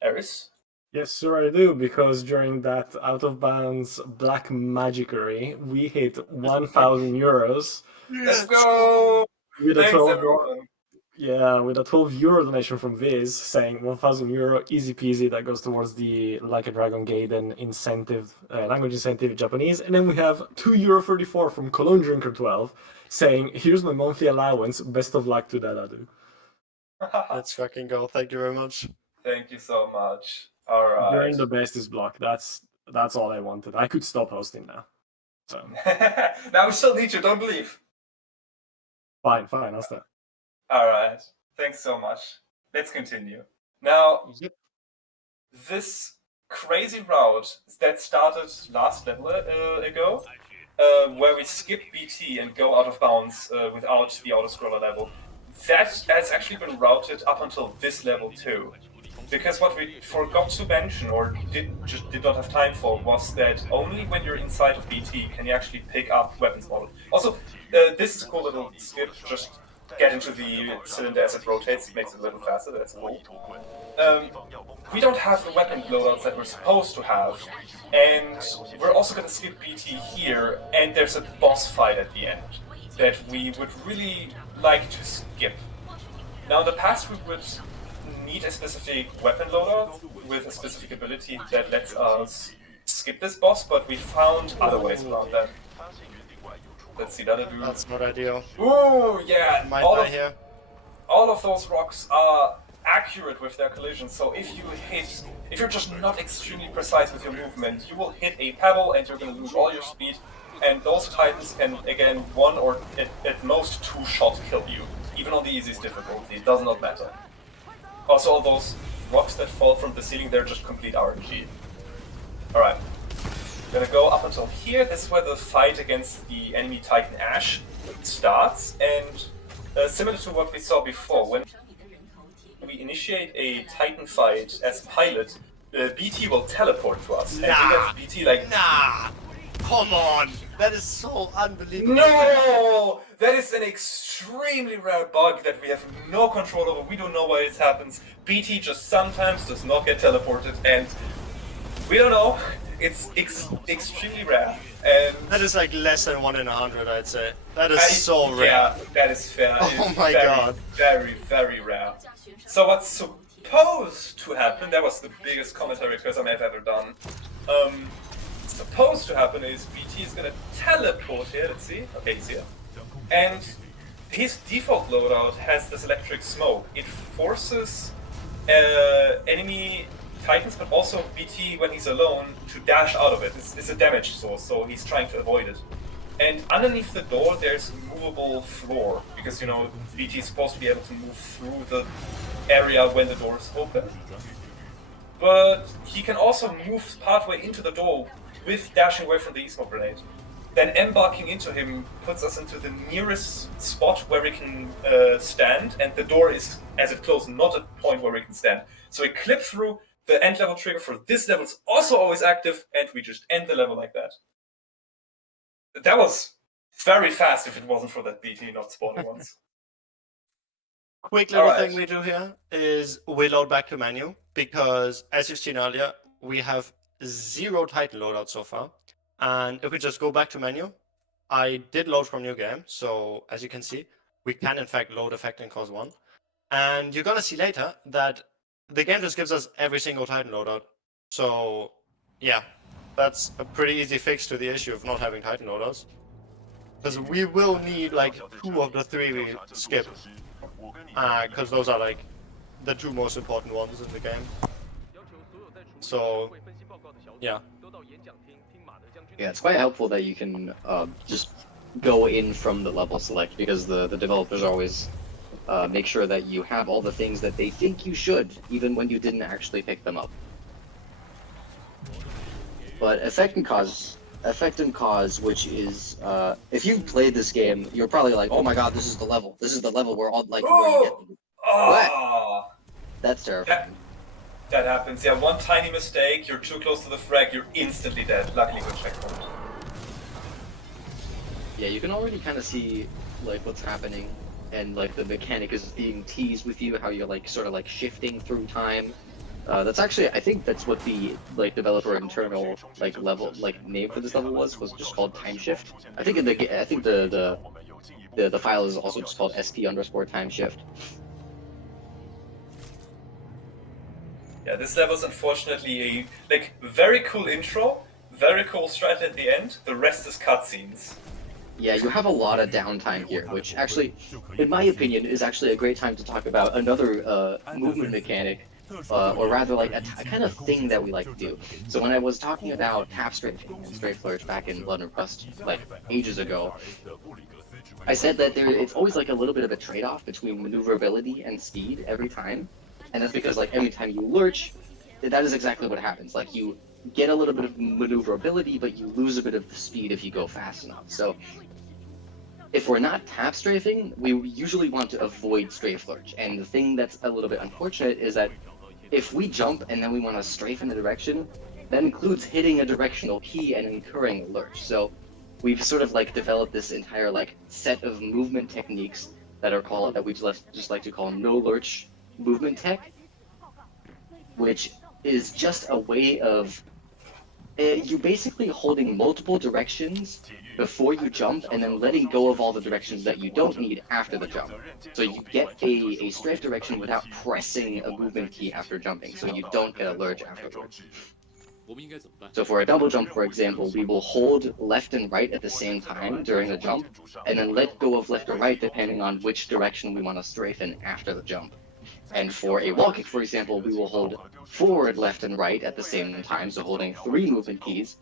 Aris? Yes, sir, I do, because during that out of bounds black magickery, we hit 1,000 euros. Let's go! With a Thanks, 12 everyone. Yeah, with a 12 euro donation from Viz saying 1,000 euro, easy peasy, that goes towards the Like a Dragon Gaiden incentive, language incentive in Japanese. And then we have €2.34 from Cologne Drinker 12 saying, here's my monthly allowance, best of luck to Dadadu. Let's fucking go. Thank you very much. Thank you so much. Alright. You're in the Besties block. That's all I wanted. I could stop hosting now. So Now we still need you, don't leave. fine, I'll stop. Alright, thanks so much. Let's continue. Now, this crazy route that started last level ago, where we skip BT and go out of bounds without the autoscroller level, that's actually been routed up until this level too. Because what we forgot to mention, or did not have time for, was that only when you're inside of BT can you actually pick up weapons model. Also, this is a cool little skip, just get into the cylinder as it rotates, it makes it a little faster, that's cool. We don't have the weapon loadouts that we're supposed to have, and we're also going to skip BT here, and there's a boss fight at the end that we would really like to skip. Now in the past we would need a specific weapon loadout with a specific ability that lets us skip this boss, but we found other ways around that. Let's see, Dadadu. That's not ideal. Ooh, yeah, Might die here. all of those rocks are accurate with their collisions, so if you're just not extremely precise with your movement, you will hit a pebble and you're going to lose all your speed, and those titans can, again, one or at most two shots kill you, even on the easiest difficulty, it does not matter. Also, all those rocks that fall from the ceiling, they're just complete RNG. Alright, gonna go up until here, this is where the fight against the enemy Titan Ash starts, and similar to what we saw before, when we initiate a Titan fight as pilot, BT will teleport to us. And we have BT like... Nah! Come on! That is so unbelievable. No! That is an extremely rare bug that we have no control over. We don't know why it happens. BT just sometimes does not get teleported, and we don't know. It's extremely rare. And that is like less than 1 in 100, I'd say. That is so rare. Yeah, that is fair. Oh my god. Very, very rare. So what's supposed to happen, that was the biggest commentary quiz I have ever done. Supposed to happen is BT is gonna teleport here, let's see. Okay, he's here. And his default loadout has this electric smoke. It forces enemy Titans, but also BT when he's alone, to dash out of it. It's a damage source, so he's trying to avoid it. And underneath the door there's a movable floor, because you know, BT is supposed to be able to move through the area when the door is open. But he can also move partway into the door with dashing away from the e-smoke grenade. Then embarking into him puts us into the nearest spot where we can stand, and the door is, as it closes, not a point where we can stand. So we clip through, the end level trigger for this level is also always active, and we just end the level like that. That was very fast if it wasn't for that BT not spawning once. Quick little thing we do here is we load back to menu, because as you've seen earlier, we have 0 Titan loadout so far. And if we just go back to menu, I did load from new game, so as you can see, we can in fact load effect in cause 1. And you're gonna see later that the game just gives us every single Titan loadout. So yeah, that's a pretty easy fix to the issue of not having Titan loadouts. Because we will need like 2 of the 3 we skip. Because those are like the 2 most important ones in the game. So yeah. Yeah, it's quite helpful that you can just go in from the level select, because the developers always make sure that you have all the things that they think you should, even when you didn't actually pick them up. But Effect and Cause, which is, if you've played this game, you're probably like, oh my god, this is the level. This is the level where all, like, where you get... Oh! That's terrifying. That happens, yeah, one tiny mistake, you're too close to the frag, you're instantly dead. Luckily good checkpoint. Yeah, you can already kind of see, like, what's happening, and, like, the mechanic is being teased with you, how you're, like, sort of, like, shifting through time. That's actually, I think that's what the, like, developer internal, like, level, like, name for this level was just called Time Shift. I think the file is also just called st_time shift. Yeah, this level is unfortunately a very cool intro, very cool strat at the end. The rest is cutscenes. Yeah, you have a lot of downtime here, which actually, in my opinion, is actually a great time to talk about another movement mechanic, or rather like a kind of thing that we like to do. So when I was talking about tap strafing and strafe flourish back in Blood and Rust, like ages ago, I said that it's always like a little bit of a trade-off between maneuverability and speed every time. And that's because, like, every time you lurch, that is exactly what happens. Like, you get a little bit of maneuverability, but you lose a bit of the speed if you go fast enough. So, if we're not tap strafing, we usually want to avoid strafe lurch. And the thing that's a little bit unfortunate is that if we jump and then we want to strafe in a direction, that includes hitting a directional key and incurring a lurch. So, we've sort of, like, developed this entire, like, set of movement techniques that are called that we just like to call no lurch movement tech, which is just a way of you basically holding multiple directions before you jump and then letting go of all the directions that you don't need after the jump. So you get a strafe direction without pressing a movement key after jumping, so you don't get a lurch afterwards. So for a double jump, for example, we will hold left and right at the same time during the jump, and then let go of left or right depending on which direction we want to strafe in after the jump. And for a wall kick, for example, we will hold forward, left, and right at the same time, so holding 3 movement keys.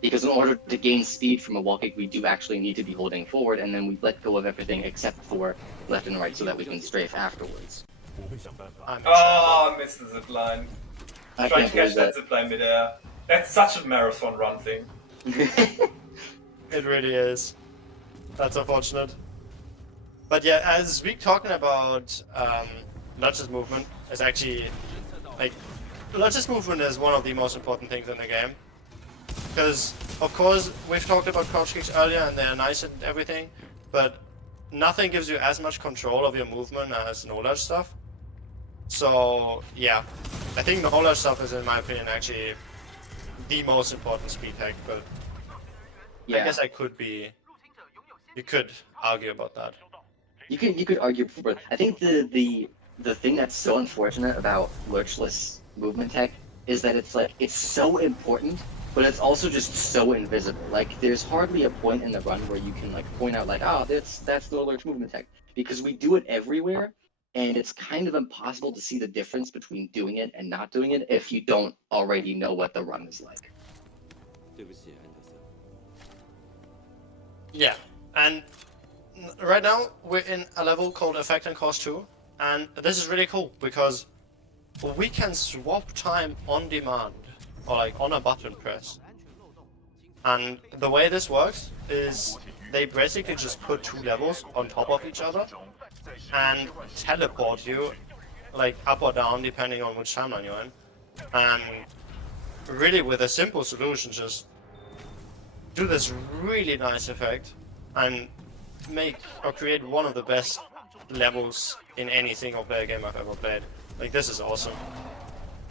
Because in order to gain speed from a wall kick, we do actually need to be holding forward, and then we let go of everything except for left and right so that we can strafe afterwards. Oh, I missed the zip line. I Trying can't to catch believe that zip line midair. That's such a marathon run thing. It really is. That's unfortunate. But yeah, as we're talking about Lurch's movement, is actually like Lurch's movement is one of the most important things in the game. Because of course we've talked about crouch kicks earlier and they're nice and everything, but nothing gives you as much control of your movement as no lurch stuff. So yeah, I think no lurch stuff is in my opinion actually the most important speed hack, but Yeah. I guess you could argue about that. You could argue for it. I think the thing that's so unfortunate about lurchless movement tech is that it's so important, but it's also just so invisible. Like there's hardly a point in the run where you can like point out like, oh, that's no lurch movement tech, because we do it everywhere, and it's kind of impossible to see the difference between doing it and not doing it if you don't already know what the run is like. Yeah, and right now we're in a level called Effect and Cost 2, and this is really cool because we can swap time on demand, or like on a button press. And the way this works is they basically just put 2 levels on top of each other and teleport you like up or down depending on which timeline you're in. And really with a simple solution, just do this really nice effect and make or create one of the best levels in any single player game I've ever played. Like this is awesome.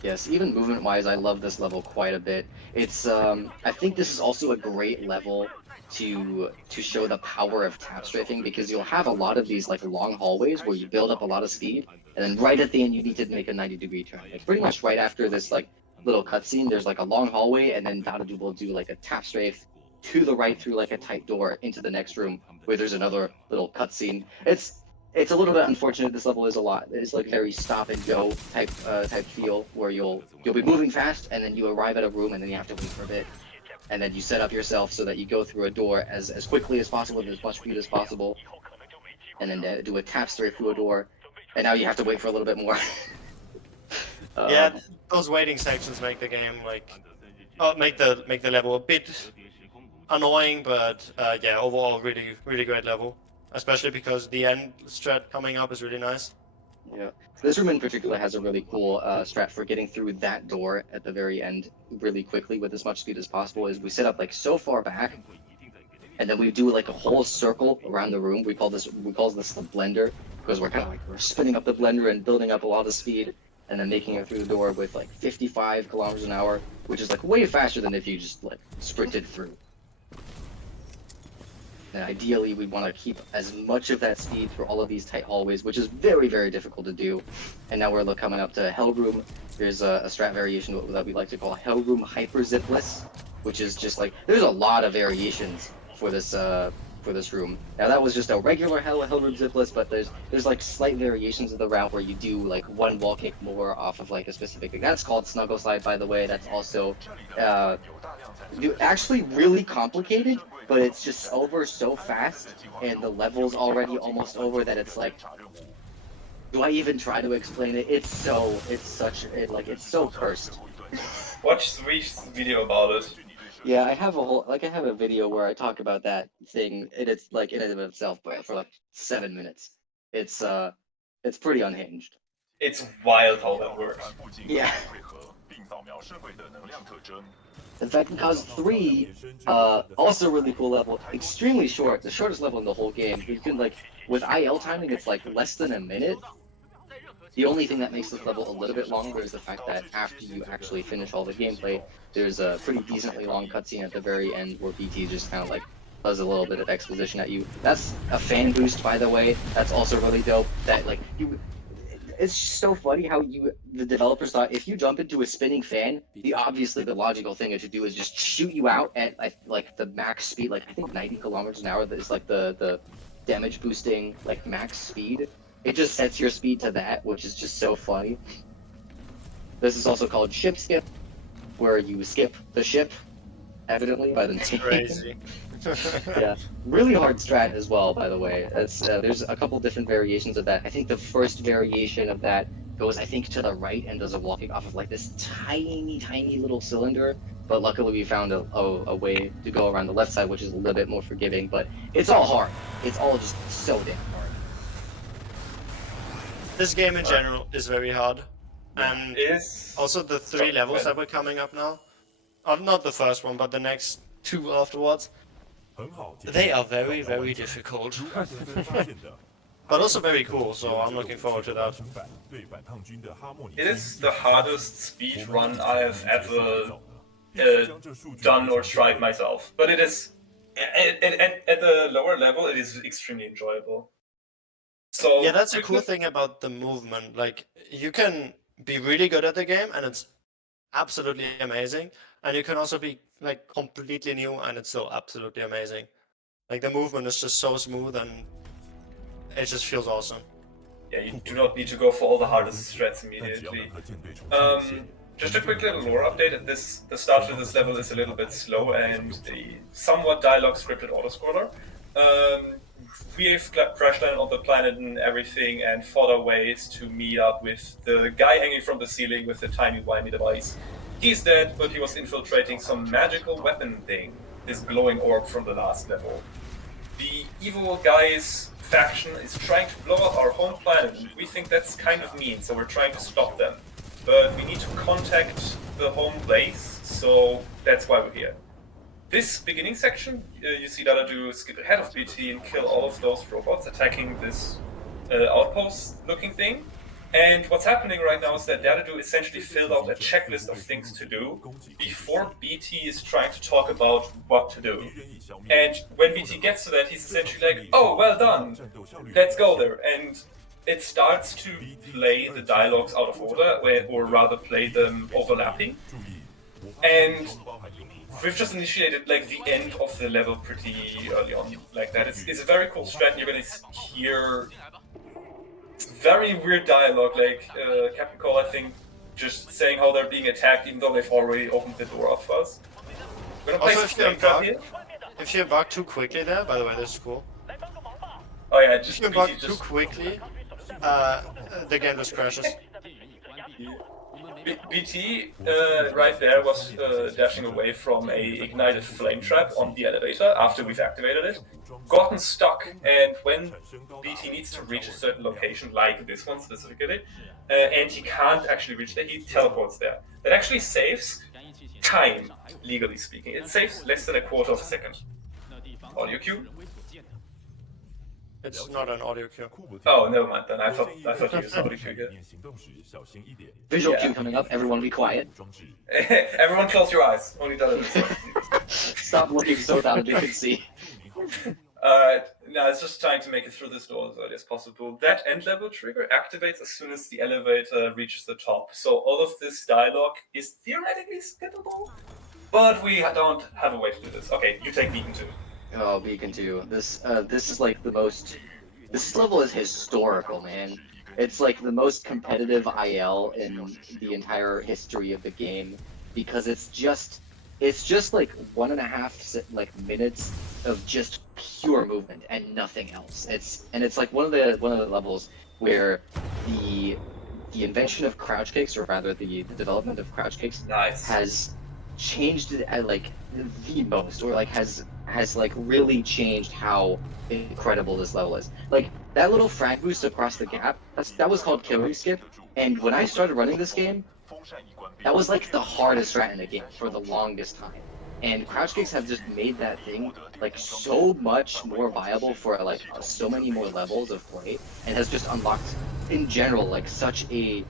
Yes, even movement-wise, I love this level quite a bit. It's I think this is also a great level to show the power of tap strafing, because you'll have a lot of these like long hallways where you build up a lot of speed, and then right at the end you need to make a 90-degree turn. Like pretty much right after this like little cutscene, there's like a long hallway, and then Dadadu will do like a tap strafe to the right through like a tight door into the next room where there's another little cutscene. It's a little bit unfortunate. This level is a lot. It's like very stop and go type feel, where you'll be moving fast and then you arrive at a room and then you have to wait for a bit, and then you set up yourself so that you go through a door as quickly as possible with as much speed as possible, and then do a tap straight through a door, and now you have to wait for a little bit more. Yeah, those waiting sections make the game like make the level a bit annoying, but yeah, overall really great level. Especially because the end strat coming up is really nice. Yeah, this room in particular has a really cool strat for getting through that door at the very end really quickly with as much speed as possible. Is we set up like so far back, and then we do like a whole circle around the room. We call this the blender, because we're kind of like we're spinning up the blender and building up a lot of speed, and then making it through the door with like 55 kilometers an hour, which is like way faster than if you just like sprinted through. And ideally, we want to keep as much of that speed through all of these tight hallways, which is very, very difficult to do. And now we're coming up to Hell Room. There's a strat variation that we like to call Hell Room Hyper Zipless, which is just like there's a lot of variations for this room. Now that was just a regular Hell Room Zipless, but there's like slight variations of the route where you do like one wall kick more off of like a specific thing. That's called Snuggle Slide, by the way. That's also actually really complicated, but it's just over so fast, and the level's already almost over that it's like, do I even try to explain it? It's so cursed. Watch Sweet's video about it. Yeah, I have a video where I talk about that thing, and it's like in and of itself, but for like 7 minutes. It's pretty unhinged. It's wild how that works. Yeah. In fact, because 3, also really cool level, extremely short, the shortest level in the whole game. You can like, with IL timing, it's like less than a minute. The only thing that makes this level a little bit longer is the fact that after you actually finish all the gameplay, there's a pretty decently long cutscene at the very end where BT just kind of like does a little bit of exposition at you. That's a fan boost, by the way. That's also really dope. That like you, it's so funny how the developers thought if you jump into a spinning fan, obviously the logical thing to do is just shoot you out at like the max speed, like I think 90 kilometers an hour. That is like the damage boosting like max speed. It just sets your speed to that, which is just so funny. This is also called ship skip, where you skip the ship, evidently by the name. Crazy. Yeah, really hard strat as well, by the way. It's there's a couple different variations of that. I think the first variation of that goes, I think, to the right and does a walking off of like this tiny little cylinder. But luckily we found a way to go around the left side, which is a little bit more forgiving. But it's all hard. It's all just so damn hard. This game in general is very hard. And also the 3 levels that were coming up now. Not the first one, but the next 2 afterwards. They are very, very difficult. But also very cool, so I'm looking forward to that. It is the hardest speed run I have ever done or tried myself. But it is, at the lower level, it is extremely enjoyable. So yeah, that's a cool thing about the movement. Like, you can be really good at the game, and it's absolutely amazing. And you can also be like completely new, and it's still absolutely amazing. Like the movement is just so smooth, and it just feels awesome. Yeah, you do not need to go for all the hardest strats immediately. Just a quick little lore update. The start of this level is a little bit slow and a somewhat dialogue scripted autoscroller. We've crashed landed on the planet and everything and fought our ways to meet up with the guy hanging from the ceiling with the tiny whiny device. He's dead, but he was infiltrating some magical weapon thing, this glowing orb from the last level. The evil guy's faction is trying to blow up our home planet, and we think that's kind of mean, so we're trying to stop them. But we need to contact the home base, so that's why we're here. This beginning section, you see Dadadu skip ahead of BT and kill all of those robots attacking this outpost-looking thing. And what's happening right now is that Dadadu essentially filled out a checklist of things to do before BT is trying to talk about what to do. And when BT gets to that, he's essentially like, oh, well done, let's go there. And it starts to play the dialogues out of order, or rather play them overlapping. And we've just initiated like the end of the level pretty early on, like that. It's a very cool strat, and you're gonna hear very weird dialogue, like Captain Cole, I think, just saying how they're being attacked, even though they've already opened the door up for us. We're gonna place Also, if you embark too quickly there, by the way, this is cool. Oh yeah, just if you embark too quickly, the game just crashes. BT right there was dashing away from a ignited flame trap on the elevator after we've activated it, gotten stuck, and when BT needs to reach a certain location, like this one specifically, and he can't actually reach there, he teleports there. That actually saves time, legally speaking. It saves less than a quarter of a second. Audio cue. It's not an audio cue. Oh, never mind then. I thought you used audio cue here. Visual cue coming up. Everyone be quiet. Everyone close your eyes. Only Dadadu. Stop looking so that you can see. No, it's just trying to make it through this door as early as possible. That end level trigger activates as soon as the elevator reaches the top. So all of this dialogue is theoretically skippable, but we don't have a way to do this. Okay, you take Beacon 2. Oh, Beacon 2. This is like the most. This level is historical, man. It's like the most competitive IL in the entire history of the game because it's just like 1.5 minutes of just pure movement and nothing else. It's like one of the levels where the invention of crouch kicks, or rather the development of crouch kicks, has changed it at like the most, or like has like really changed how incredible this level is. Like that little frag boost across the gap, that was called Killer Skip, and when I started running this game, That was like the hardest strat in the game for the longest time. And crouch kicks have just made that thing like so much more viable for like so many more levels of play, and has just unlocked in general like such a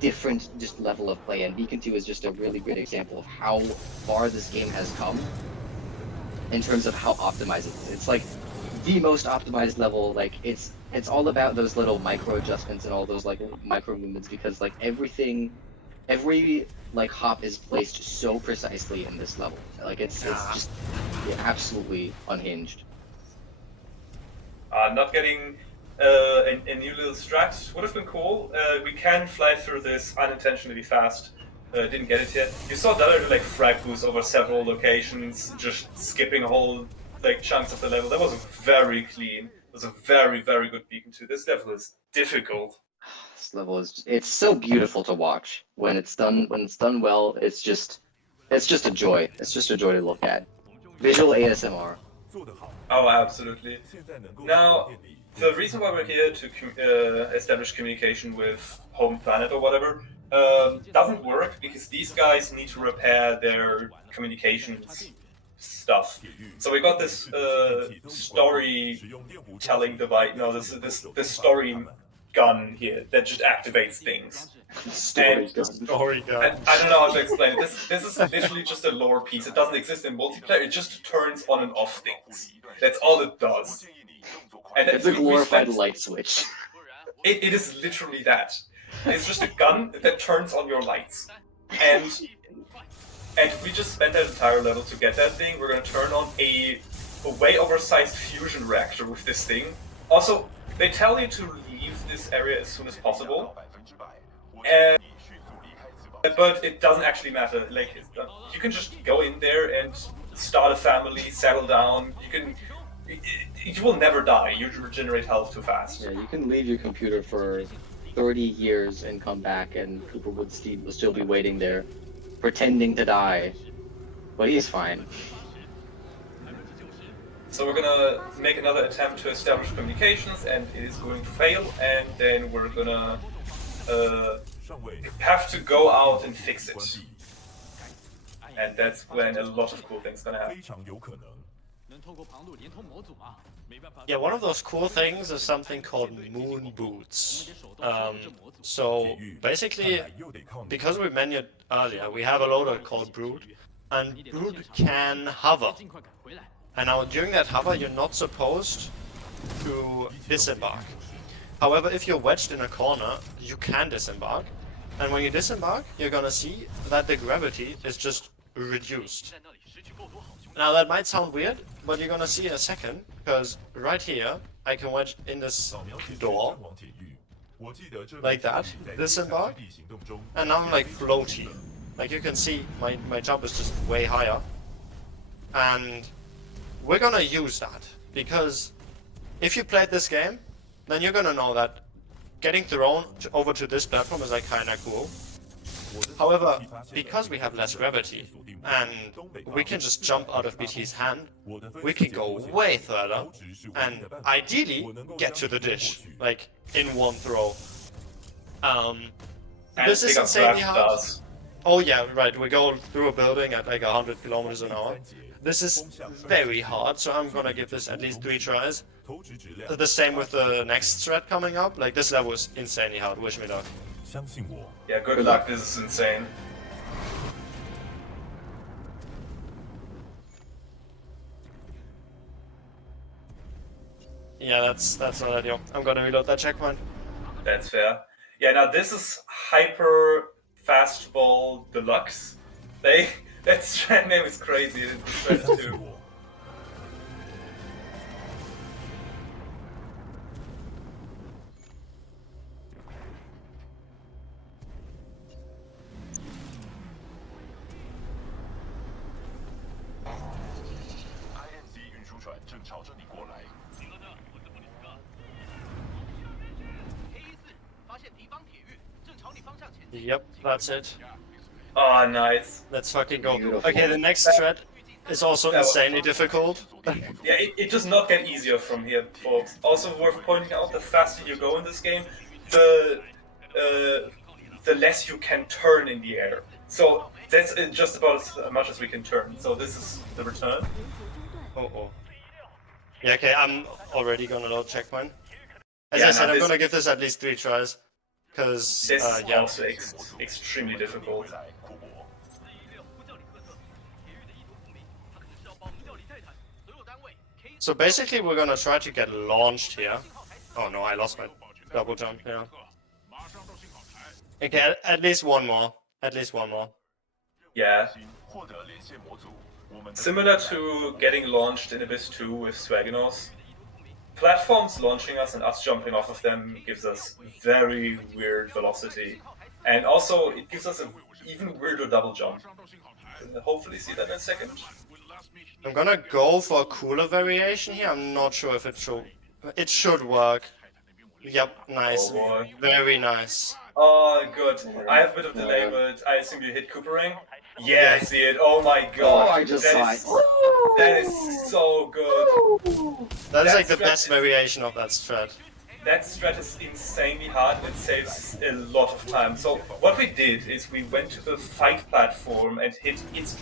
different just level of play. And Beacon 2 is just a really great example of how far this game has come in terms of how optimized it is. It's like the most optimized level. Like it's all about those little micro adjustments and all those like micro movements, because like every like hop is placed so precisely in this level. Like it's just absolutely unhinged. Not getting a new little strat would have been cool. We can fly through this unintentionally fast. Didn't get it yet. You saw Dadadu like frag boost over several locations, just skipping whole like chunks of the level. That was very clean. It was a very, very good Beacon 2. This level is difficult. This level is it's so beautiful to watch when it's done well. It's just a joy. It's just a joy to look at. Visual ASMR. Oh, absolutely. Now, the reason why we're here to establish communication with home planet or whatever doesn't work, because these guys need to repair their communications stuff. So we got this storytelling device. No, this story gun here that just activates things. Story gun. Story gun. I don't know how to explain it. This is literally just a lore piece. It doesn't exist in multiplayer. It just turns on and off things. That's all it does. And it's a glorified light switch. It is literally that. It's just a gun that turns on your lights. And we just spent that entire level to get that thing. We're gonna turn on a way oversized fusion reactor with this thing. Also, they tell you to leave this area as soon as possible. But it doesn't actually matter. Like, you can just go in there and start a family, settle down. You will never die. You regenerate health too fast. Yeah, you can leave your computer for 30 years and come back, and Cooper will still be waiting there, pretending to die. But he's fine. So we're gonna make another attempt to establish communications, and it is going to fail, and then we're gonna have to go out and fix it. And that's when a lot of cool things gonna happen. Yeah, one of those cool things is something called moon boots. So basically, because we mentioned earlier, we have a loader called Brood, and Brood can hover. And now during that hover, you're not supposed to disembark. However, if you're wedged in a corner, you can disembark. And when you disembark, you're gonna see that the gravity is just reduced. Now that might sound weird, but you're gonna see in a second, because right here, I can wedge in this door, like that, disembark, and now I'm like floaty. Like you can see, my jump is just way higher. And we're gonna use that, because if you played this game, then you're gonna know that getting thrown over to this platform is like kinda cool. However, because we have less gravity, and we can just jump out of BT's hand, we can go way further, and ideally get to the dish, like in one throw. This is insanely hard. Oh yeah, right, we go through a building at like 100 kilometers an hour. This is very hard, so I'm gonna give this at least 3 tries. The same with the next threat coming up. Like, this level is insanely hard. Wish me luck. Yeah, good luck. This is insane. Yeah, that's not ideal. I'm gonna reload that checkpoint. That's fair. Yeah, now this is Hyper Fastball Deluxe. That strat name is crazy. It's strat too. Yep, that's it. Oh, nice. Let's fucking go. Beautiful. Okay, the next threat is also insanely difficult. Yeah, it does not get easier from here, folks. Also worth pointing out, the faster you go in this game, the the less you can turn in the air. So that's just about as much as we can turn. So this is the return. Oh. Yeah, okay, I'm already gonna load checkpoint. As Yeah, I said, no, I'm this- gonna give this at least 3 tries. Because, This is yeah. also extremely difficult. So basically we're gonna try to get launched here. Oh no, I lost my double jump here. Okay, at least one more. At least one more. Yeah. Similar to getting launched in Abyss 2 with Swaginos, platforms launching us and us jumping off of them gives us very weird velocity. And also, it gives us an even weirder double jump. We'll hopefully see that in a second. I'm gonna go for a cooler variation here. I'm not sure if it should... It should work. Yep, nice. Oh boy. Very nice. Oh, good. I have a bit of delay, but I assume you hit Coopering? Yeah, I see it. Oh my god. Oh, I just saw it. That is so good. That is like the That's best variation of that strat. That strat is insanely hard and it saves a lot of time. So what we did is we went to the fight platform and hit its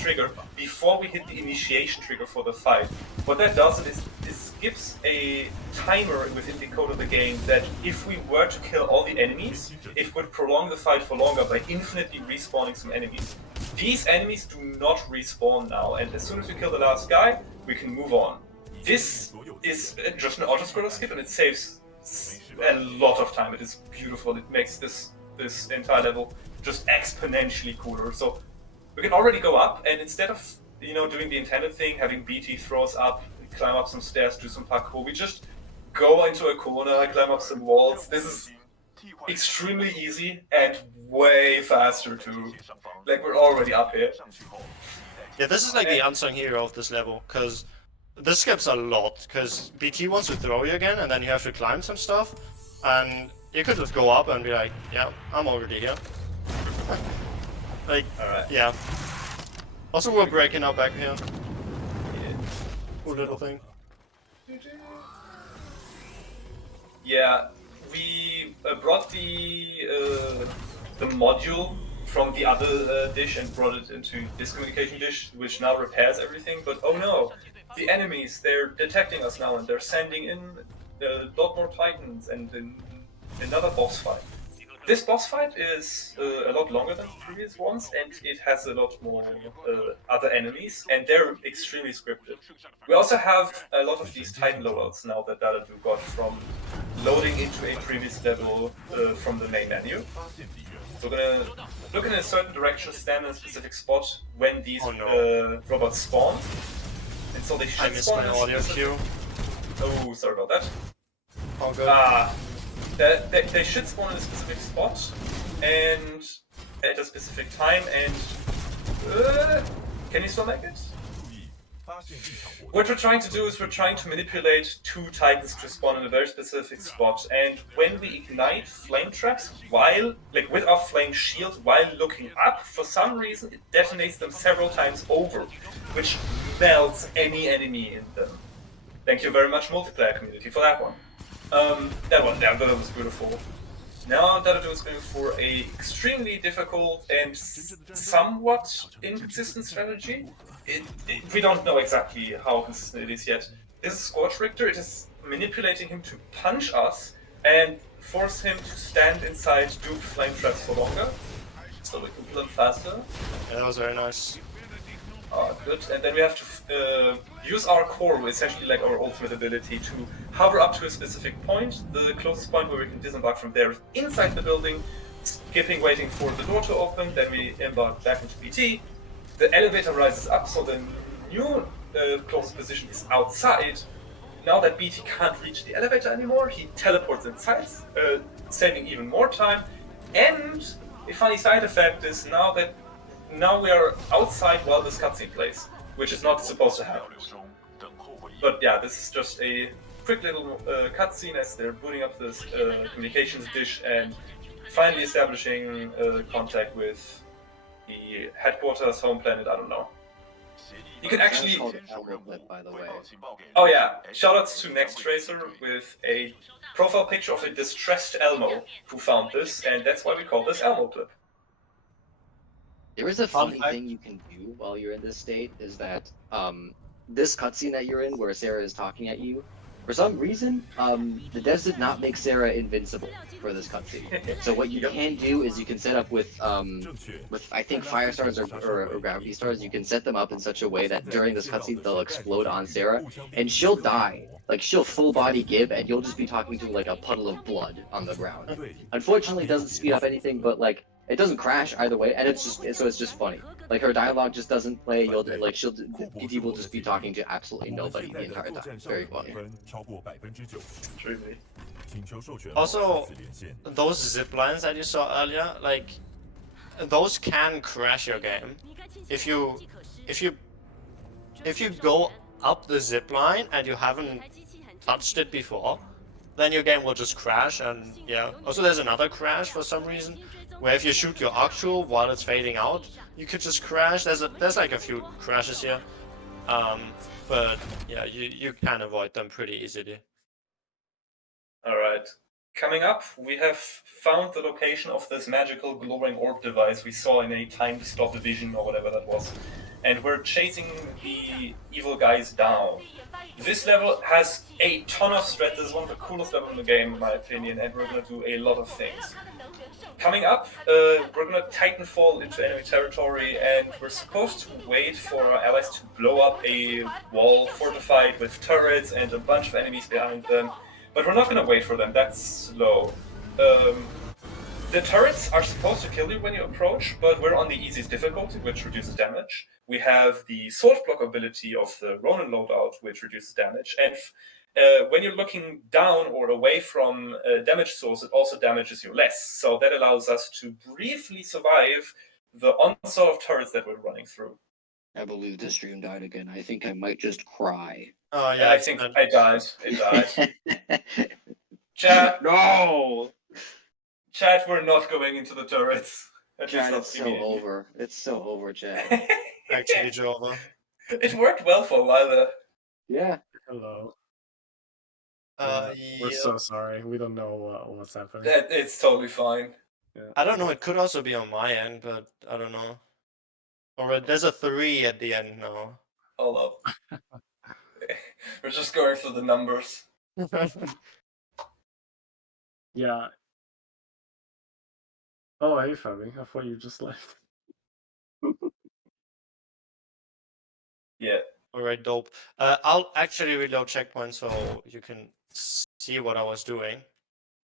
trigger before we hit the initiation trigger for the fight. What that does is it skips a timer within the code of the game that if we were to kill all the enemies, it would prolong the fight for longer by infinitely respawning some enemies. These enemies do not respawn now, and as soon as we kill the last guy, we can move on. This is just an auto-scroller skip and it saves a lot of time. It is beautiful. It makes this entire level just exponentially cooler. So we can already go up, and instead of doing the intended thing, having BT throw us up, climb up some stairs, do some parkour, we just go into a corner, climb up some walls. This is extremely easy and way faster too. Like, we're already up here. Yeah, this is like the unsung hero of this level, because this skips a lot, because BT wants to throw you again, and then you have to climb some stuff, and you could just go up and be like, yeah, I'm already here. Like, Alright. yeah. Also, we're breaking up back here. Cool little thing. Yeah, we brought the module from the other dish and brought it into this communication dish, which now repairs everything, but oh no! The enemies, they're detecting us now and they're sending in a lot more Titans and another boss fight. This boss fight is a lot longer than the previous ones, and it has a lot more other enemies, and they're extremely scripted. We also have a lot of these Titan loadouts now that Dadadu got from loading into a previous level from the main menu. So we're gonna look in a certain direction, stand in a specific spot when these robots spawn. And so they should I missed spawn my in a audio specific... cue. Oh, sorry about that. All good. They should spawn in a specific spot and at a specific time, and can you still make it? What we're trying to do is we're trying to manipulate 2 Titans to spawn in a very specific spot, and when we ignite flame traps while, like with our flame shield while looking up, for some reason it detonates them several times over, which melts any enemy in them. Thank you very much, multiplayer community, for that one. That was beautiful. Now Dadadu is going for a extremely difficult and somewhat inconsistent strategy. We don't know exactly how consistent it is yet. This is Scorch Richter. It is manipulating him to punch us and force him to stand inside duped flame traps for longer, so we can kill him faster. Yeah, that was very nice. Good. And then we have to use our core, essentially like our ultimate ability, to hover up to a specific point. The closest point where we can disembark from there is inside the building, skipping, waiting for the door to open, then we embark back into PT. The elevator rises up, so the new closest position is outside. Now that BT can't reach the elevator anymore, he teleports inside, saving even more time. And a funny side effect is now we are outside while this cutscene plays, which is not supposed to happen. But yeah, this is just a quick little cutscene as they're booting up this communications dish and finally establishing contact with the headquarters, home planet, I don't know. You can actually... By the way. Oh yeah, shoutouts to Next Tracer with a profile picture of a distressed Elmo who found this, and that's why we call this Elmo clip. There is a funny thing you can do while you're in this state, is that this cutscene that you're in, where Sarah is talking at you, for some reason, the devs did not make Sarah invincible for this cutscene. So what you can do is you can set up with I think fire stars or gravity stars, you can set them up in such a way that during this cutscene they'll explode on Sarah, and she'll die. Like, she'll full body give, and you'll just be talking to like a puddle of blood on the ground. Unfortunately, it doesn't speed up anything, but like, it doesn't crash either way, and it's just funny. Like, her dialogue just doesn't play. You'll like PT will just be talking to absolutely nobody the entire time. Very funny. Truly. Also, those zip lines that you saw earlier, like, those can crash your game. If you go up the zip line and you haven't touched it before, then your game will just crash. And yeah, also there's another crash for some reason, where if you shoot your actual while it's fading out, you could just crash. There's like a few crashes here, but yeah, you can avoid them pretty easily. All right. Coming up, we have found the location of this magical glowing orb device we saw in a time-stop vision or whatever that was. And we're chasing the evil guys down. This level has a ton of strat. This is one of the coolest levels in the game, in my opinion, and we're going to do a lot of things. Coming up, we're going to Titanfall into enemy territory, and we're supposed to wait for our allies to blow up a wall fortified with turrets and a bunch of enemies behind them. But we're not going to wait for them, that's slow. The turrets are supposed to kill you when you approach, but we're on the easiest difficulty, which reduces damage. We have the sword block ability of the Ronin loadout, which reduces damage. And when you're looking down or away from a damage source, it also damages you less. So that allows us to briefly survive the onslaught of turrets that we're running through. I believe the stream died again. I think I might just cry. Oh yeah, I think I died. It died. Chat, No! Chat, we're not going into the turrets. Chat, it's so over. It's so over, Chat. actually Jova. It worked well for a while there. Yeah. Hello. Yeah. We're so sorry. We don't know what's happening. It's totally fine. Yeah. I don't know, it could also be on my end, but I don't know. Or there's a 3 at the end now. Hold up. We're just going through the numbers. Yeah. Oh, hey, Fabi. I thought you just left. Yeah. Alright, dope. I'll actually reload checkpoint so you can see what I was doing.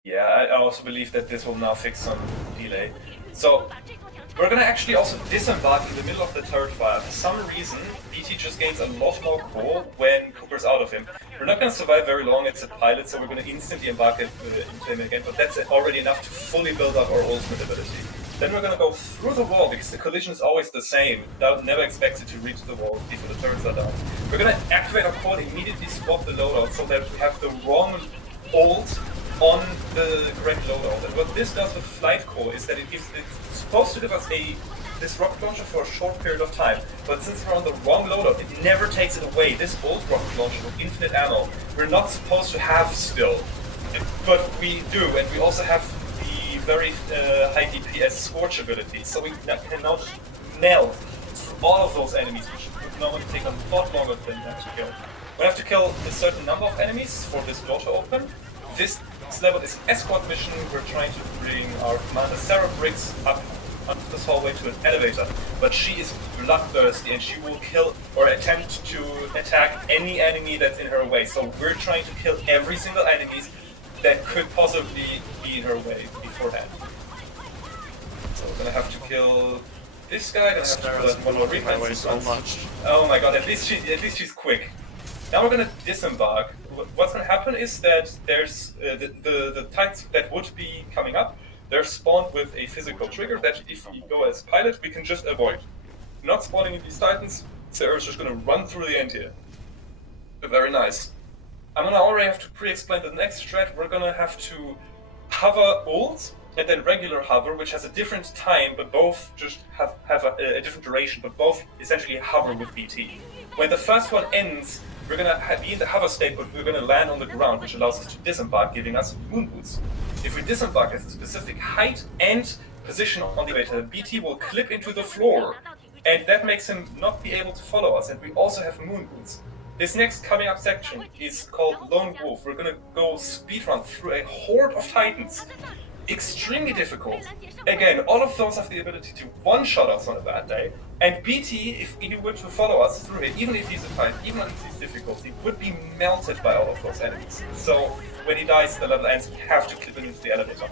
Yeah, I also believe that this will now fix some delay. So, we're gonna actually also disembark in the middle of the turret fire. For some reason, BT just gains a lot more core when Cooper's out of him. We're not gonna survive very long as a pilot, so we're gonna instantly embark into him again, but that's already enough to fully build up our ultimate ability. Then we're gonna go through the wall, because the collision is always the same. Never expects it to reach the wall before the turrets are down. We're gonna activate our core and immediately swap the loadout so that we have the wrong ult on the correct loadout. And what this does with Flight Core is that it's supposed to give us this rocket launcher for a short period of time, but since we're on the wrong loadout, it never takes it away. This old rocket launcher with infinite ammo, we're not supposed to have still, but we do, and we also have the very high DPS Scorch ability, so we can now just melt through all of those enemies, which would normally take a lot longer than that to kill. We have to kill a certain number of enemies for this door to open. This level is an escort mission. We're trying to bring our commander Sarah Briggs up this hallway to an elevator, but she is bloodthirsty and she will kill or attempt to attack any enemy that's in her way. So we're trying to kill every single enemy that could possibly be in her way beforehand. So we're gonna have to kill this guy. Gonna have to kill that one more replay so much. Oh my god! At least she's quick. Now we're gonna disembark. What's gonna happen is that there's the Titans that would be coming up. They're spawned with a physical trigger that if we go as pilot, we can just avoid. Not spawning in these Titans, Sarah's just gonna run through the end here. Very nice. I'm gonna already have to pre-explain the next strat. We're gonna have to hover ult and then regular hover, which has a different time, but both just have a different duration, but both essentially hover with BT. When the first one ends, we're gonna be in the hover state, but we're gonna land on the ground, which allows us to disembark, giving us moon boots. If we disembark at a specific height and position on the elevator, BT will clip into the floor, and that makes him not be able to follow us, and we also have moon boots. This next coming up section is called Lone Wolf. We're gonna go speedrun through a horde of titans. Extremely difficult. Again, all of those have the ability to one-shot us on a bad day, and BT, if he were to follow us through it, even if he's a titan, even if he's difficult, he would be melted by all of those enemies. So when he dies, the level ends, we have to clip him into the elevator.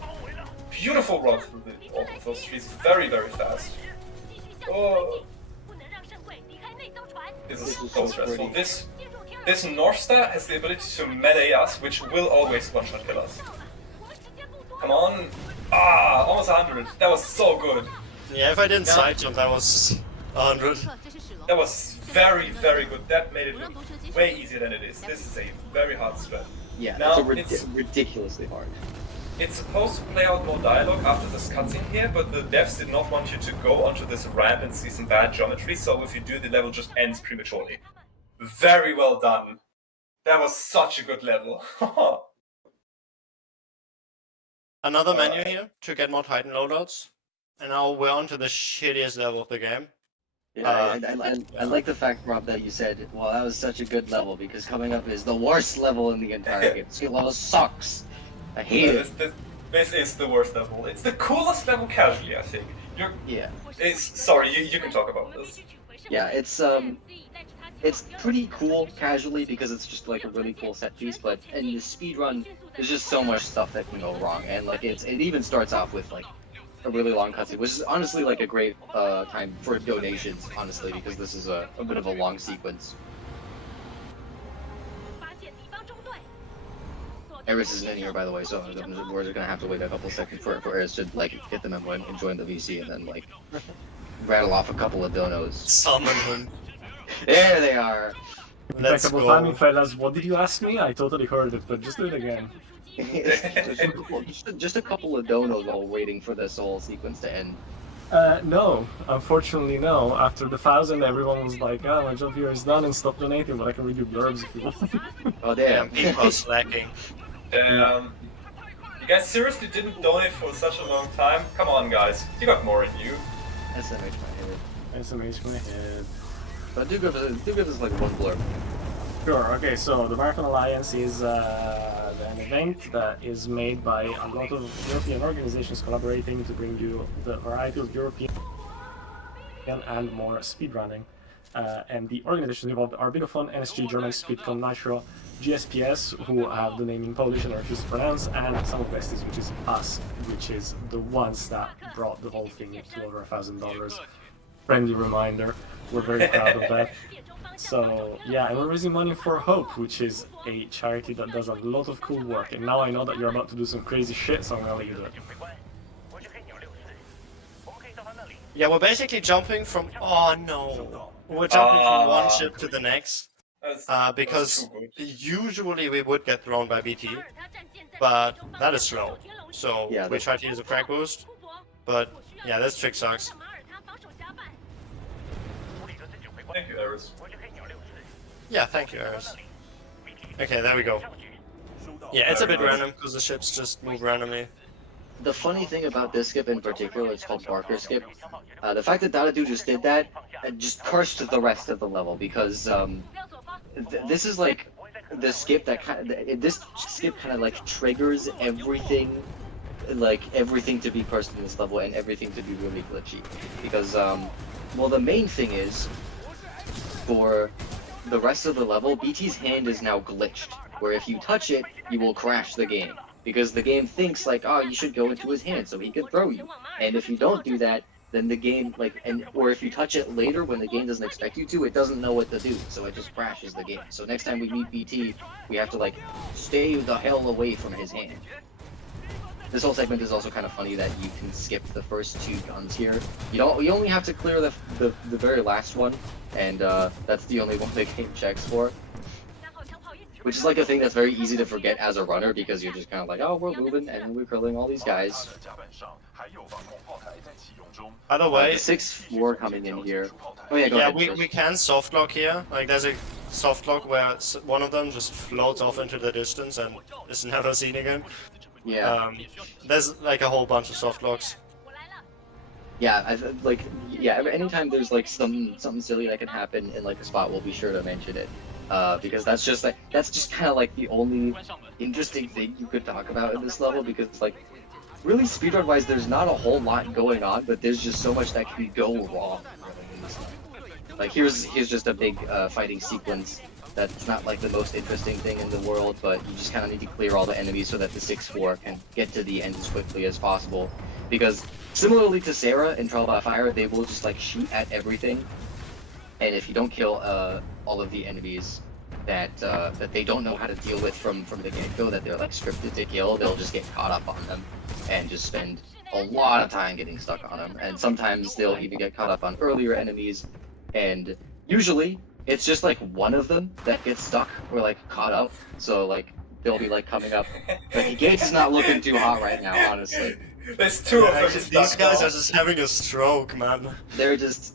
Beautiful run through all of those trees, very, very fast. Oh. This is so stressful. This North Star has the ability to melee us, which will always one-shot kill us. Come on. Ah, almost 100. That was so good. Yeah, if I didn't side jump, that was 100. That was very, very good. That made it look way easier than it is. This is a very hard strat. Yeah, Now, it's ridiculously hard. It's supposed to play out more dialogue after this cutscene here, but the devs did not want you to go onto this ramp and see some bad geometry, so if you do, the level just ends prematurely. Very well done. That was such a good level. Another menu here to get more Titan loadouts. And now we're on to the shittiest level of the game. Yeah, I like the fact, Rob, that you said, well, that was such a good level, because coming up is the worst level in the entire game. This level sucks. I hate it. This is the worst level. It's the coolest level casually, I think. Sorry, you can talk about this. Yeah, it's pretty cool casually because it's just like a really cool set piece, but in the speedrun, there's just so much stuff that can go wrong, and like it even starts off with like a really long cutscene, which is honestly like a great time for donations, honestly, because this is a bit of a long sequence. Eris isn't in here, by the way, so we're just gonna have to wait a couple seconds for Eris to like hit the memo and join the VC, and then like rattle off a couple of donos. Summon him. There they are. Let's Impeccable go. timing, fellas. What did you ask me? I totally heard it, but just do it again. just a couple of donos while waiting for this whole sequence to end. No, unfortunately no. After the 1,000, everyone was like, "Ah, my job here is done," and stop donating. But I can read your blurbs if you want. Oh damn! People slacking. You guys seriously didn't donate for such a long time? Come on, guys. You got more in you. SMH my head. SMH my head. But do give us like one blurb. Sure, okay, so the Marathon Alliance is an event that is made by a lot of European organizations collaborating to bring you the variety of European and more speedrunning. And the organizations involved are Bingothon, NSG, Germensch, Speedcon, Nitro, GSPS, who have the name in Polish and I refuse to pronounce, and Sum of Besties, which is us, which is the ones that brought the whole thing to over $1,000. Friendly reminder, we're very proud of that. So yeah, and we're raising money for Hope, which is a charity that does a lot of cool work. And now I know that you're about to do some crazy shit, so I'm gonna let you do it. Yeah, we're basically jumping from. Oh no. We're jumping from one ship to the next. Because usually we would get thrown by BT, but that is slow. So yeah, we try to use a frag boost, but yeah, this trick sucks. Thank you, Eris. Yeah, thank you, Eris. Okay, there we go. Yeah, it's a bit random because the ships just move randomly. The funny thing about this skip in particular, it's called Barker skip. The fact that Dadadu just did that, just cursed the rest of the level because this is like the skip that this skip kind of like triggers everything, like everything to be cursed in this level and everything to be really glitchy. Because well, the main thing is for the rest of the level, BT's hand is now glitched, where if you touch it, you will crash the game. Because the game thinks like, oh, you should go into his hand so he can throw you. And if you don't do that, then the game, like, or if you touch it later when the game doesn't expect you to, it doesn't know what to do, so it just crashes the game. So next time we meet BT, we have to like, stay the hell away from his hand. This whole segment is also kind of funny that you can skip the first two guns here. You only have to clear the very last one, and that's the only one the game checks for. which is like a thing that's very easy to forget as a runner because you're just kind of like, oh, we're moving and we're killing all these guys. By the way, the 6-4 coming in here. Oh yeah, go yeah, ahead. we can soft lock here. Like there's a soft lock where one of them just floats off into the distance and is never seen again. Yeah. There's like a whole bunch of soft locks. Yeah, anytime there's like something silly that can happen in like a spot, we'll be sure to mention it. Because that's just kind of like the only interesting thing you could talk about in this level, because like really speedrun wise there's not a whole lot going on, but there's just so much that can go wrong really in this level. Like here's just a big fighting sequence that's not like the most interesting thing in the world, but you just kind of need to clear all the enemies so that the 6-4 can get to the end as quickly as possible. Because similarly to Sarah in Trial by Fire, they will just like shoot at everything, and if you don't kill all of the enemies that they don't know how to deal with from the get-go, that they're like scripted to kill, they'll just get caught up on them and just spend a lot of time getting stuck on them. And sometimes they'll even get caught up on earlier enemies, and usually it's just like one of them that gets stuck or like caught up. So like they'll be like coming up. But the Gates is not looking too hot right now, honestly. There's two of them. Actually, these guys are just having a stroke, man. They're just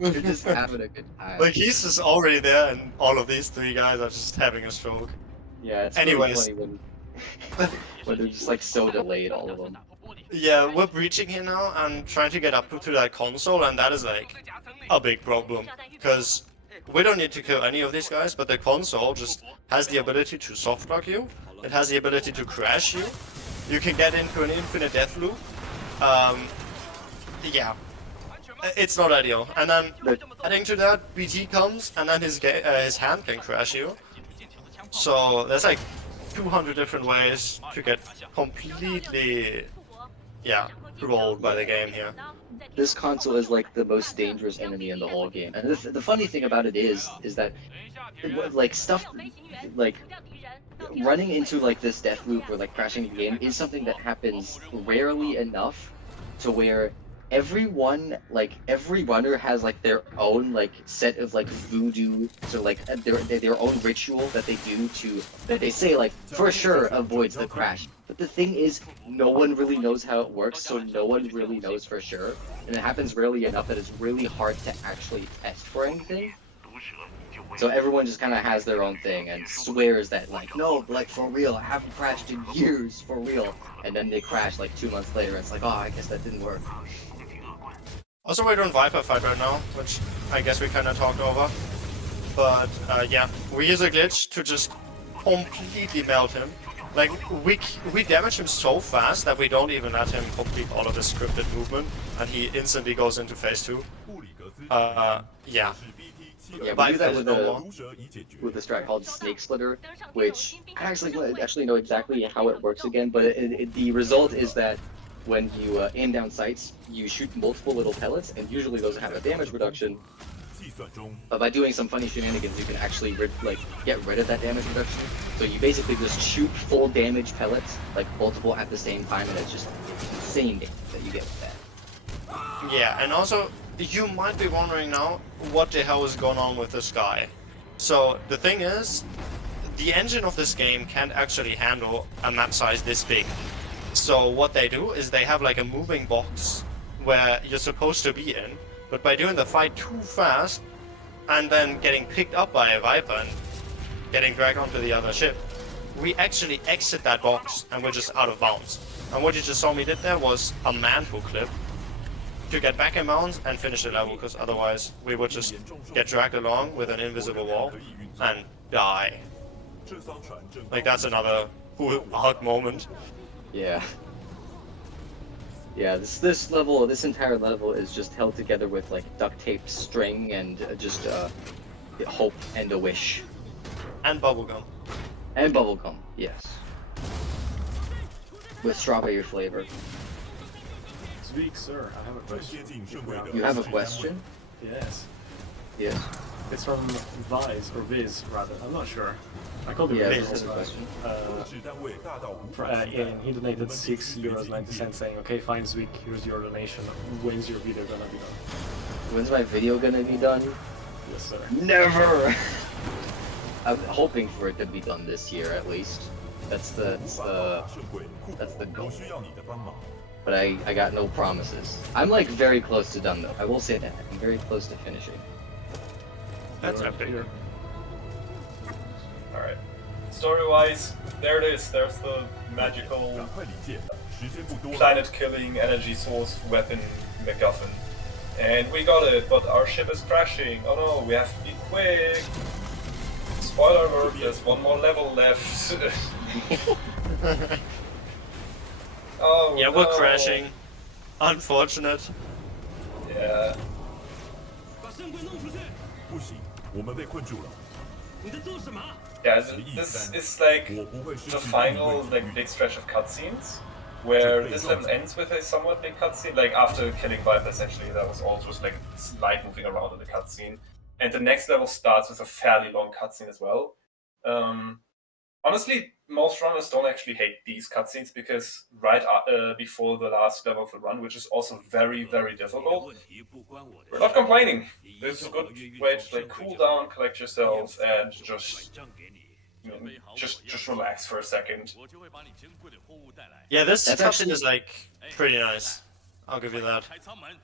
having a good time. Like he's just already there, and all of these 3 guys are just having a stroke. Yeah, it's Anyways. really funny when they're just like so delayed, all of them. Yeah, we're breaching here now and trying to get up to that console, and that is like a big problem, because we don't need to kill any of these guys, but the console just has the ability to soft lock you. It has the ability to crash you. You can get into an infinite death loop. Yeah, it's not ideal. And then adding to that, BT comes, and then his hand can crash you. So there's like 200 different ways to get completely, yeah, rolled by the game here. This console is like the most dangerous enemy in the whole game. And the funny thing about it is that like stuff like running into like this death loop or like crashing the game is something that happens rarely enough to where every runner has like their own like set of like voodoo, so like their own ritual that they do that they say like for sure avoids the crash. But the thing is, no one really knows how it works, so no one really knows for sure, and it happens rarely enough that it's really hard to actually test for anything. So everyone just kind of has their own thing and swears that like, no, like for real, I haven't crashed in years, for real. And then they crash like 2 months later, and it's like, oh, I guess that didn't work. Also, we're doing Viper fight right now, which I guess we kind of talked over. But yeah, we use a glitch to just completely melt him. Like we damage him so fast that we don't even let him complete all of his scripted movement, and he instantly goes into phase 2. Yeah. Yeah, we do that with a strat called Snake Slitter, which I actually know exactly how it works again, but the result is that when you aim down sights, you shoot multiple little pellets, and usually those have a damage reduction. But by doing some funny shenanigans, you can actually get rid of that damage reduction. So you basically just shoot full damage pellets, like multiple at the same time, and it's just insane damage that you get with that. Yeah, and also, you might be wondering now, what the hell is going on with this guy? So, the thing is, the engine of this game can't actually handle a map size this big. So what they do is they have like a moving box where you're supposed to be in, but by doing the fight too fast, and then getting picked up by a Viper and getting dragged onto the other ship, we actually exit that box and we're just out of bounds. And what you just saw me did there was a mantle clip to get back in bounds and finish the level, because otherwise we would just get dragged along with an invisible wall and die. Like that's another cool hard moment. Yeah. Yeah, this entire level is just held together with like duct tape string and just hope and a wish. And bubblegum. And bubblegum, yes. With strawberry flavor. Speak, sir. I have a question. You have a question? Yes. Yes. It's from Viz, or Viz rather. I'm not sure. I called him Yeah, Viz. this is a question. And he donated €6.90 saying, okay, fine, Zwick, here's your donation. When's your video gonna be done? When's my video gonna be done? Yes, sir. Never! I'm hoping for it to be done this year at least. That's the goal. But I got no promises. I'm like very close to done though. I will say that. I'm very close to finishing. That's epic. Alright. Story-wise, there it is. There's the magical planet-killing energy source weapon MacGuffin. And we got it, but our ship is crashing. Oh no, we have to be quick. Spoiler alert, there's one more level left. Oh yeah, no. we're crashing. Unfortunate. Yeah. Yeah, this is like the final like big stretch of cutscenes, where this level ends with a somewhat big cutscene. Like after killing Viper, essentially, that was all just like light moving around in the cutscene, and the next level starts with a fairly long cutscene as well. Honestly, most runners don't actually hate these cutscenes because right before the last level of the run, which is also very, very difficult, we're not complaining. This is a good way to like cool down, collect yourself, and just relax for a second. Yeah, this That's cutscene actually- is like pretty nice. I'll give you that.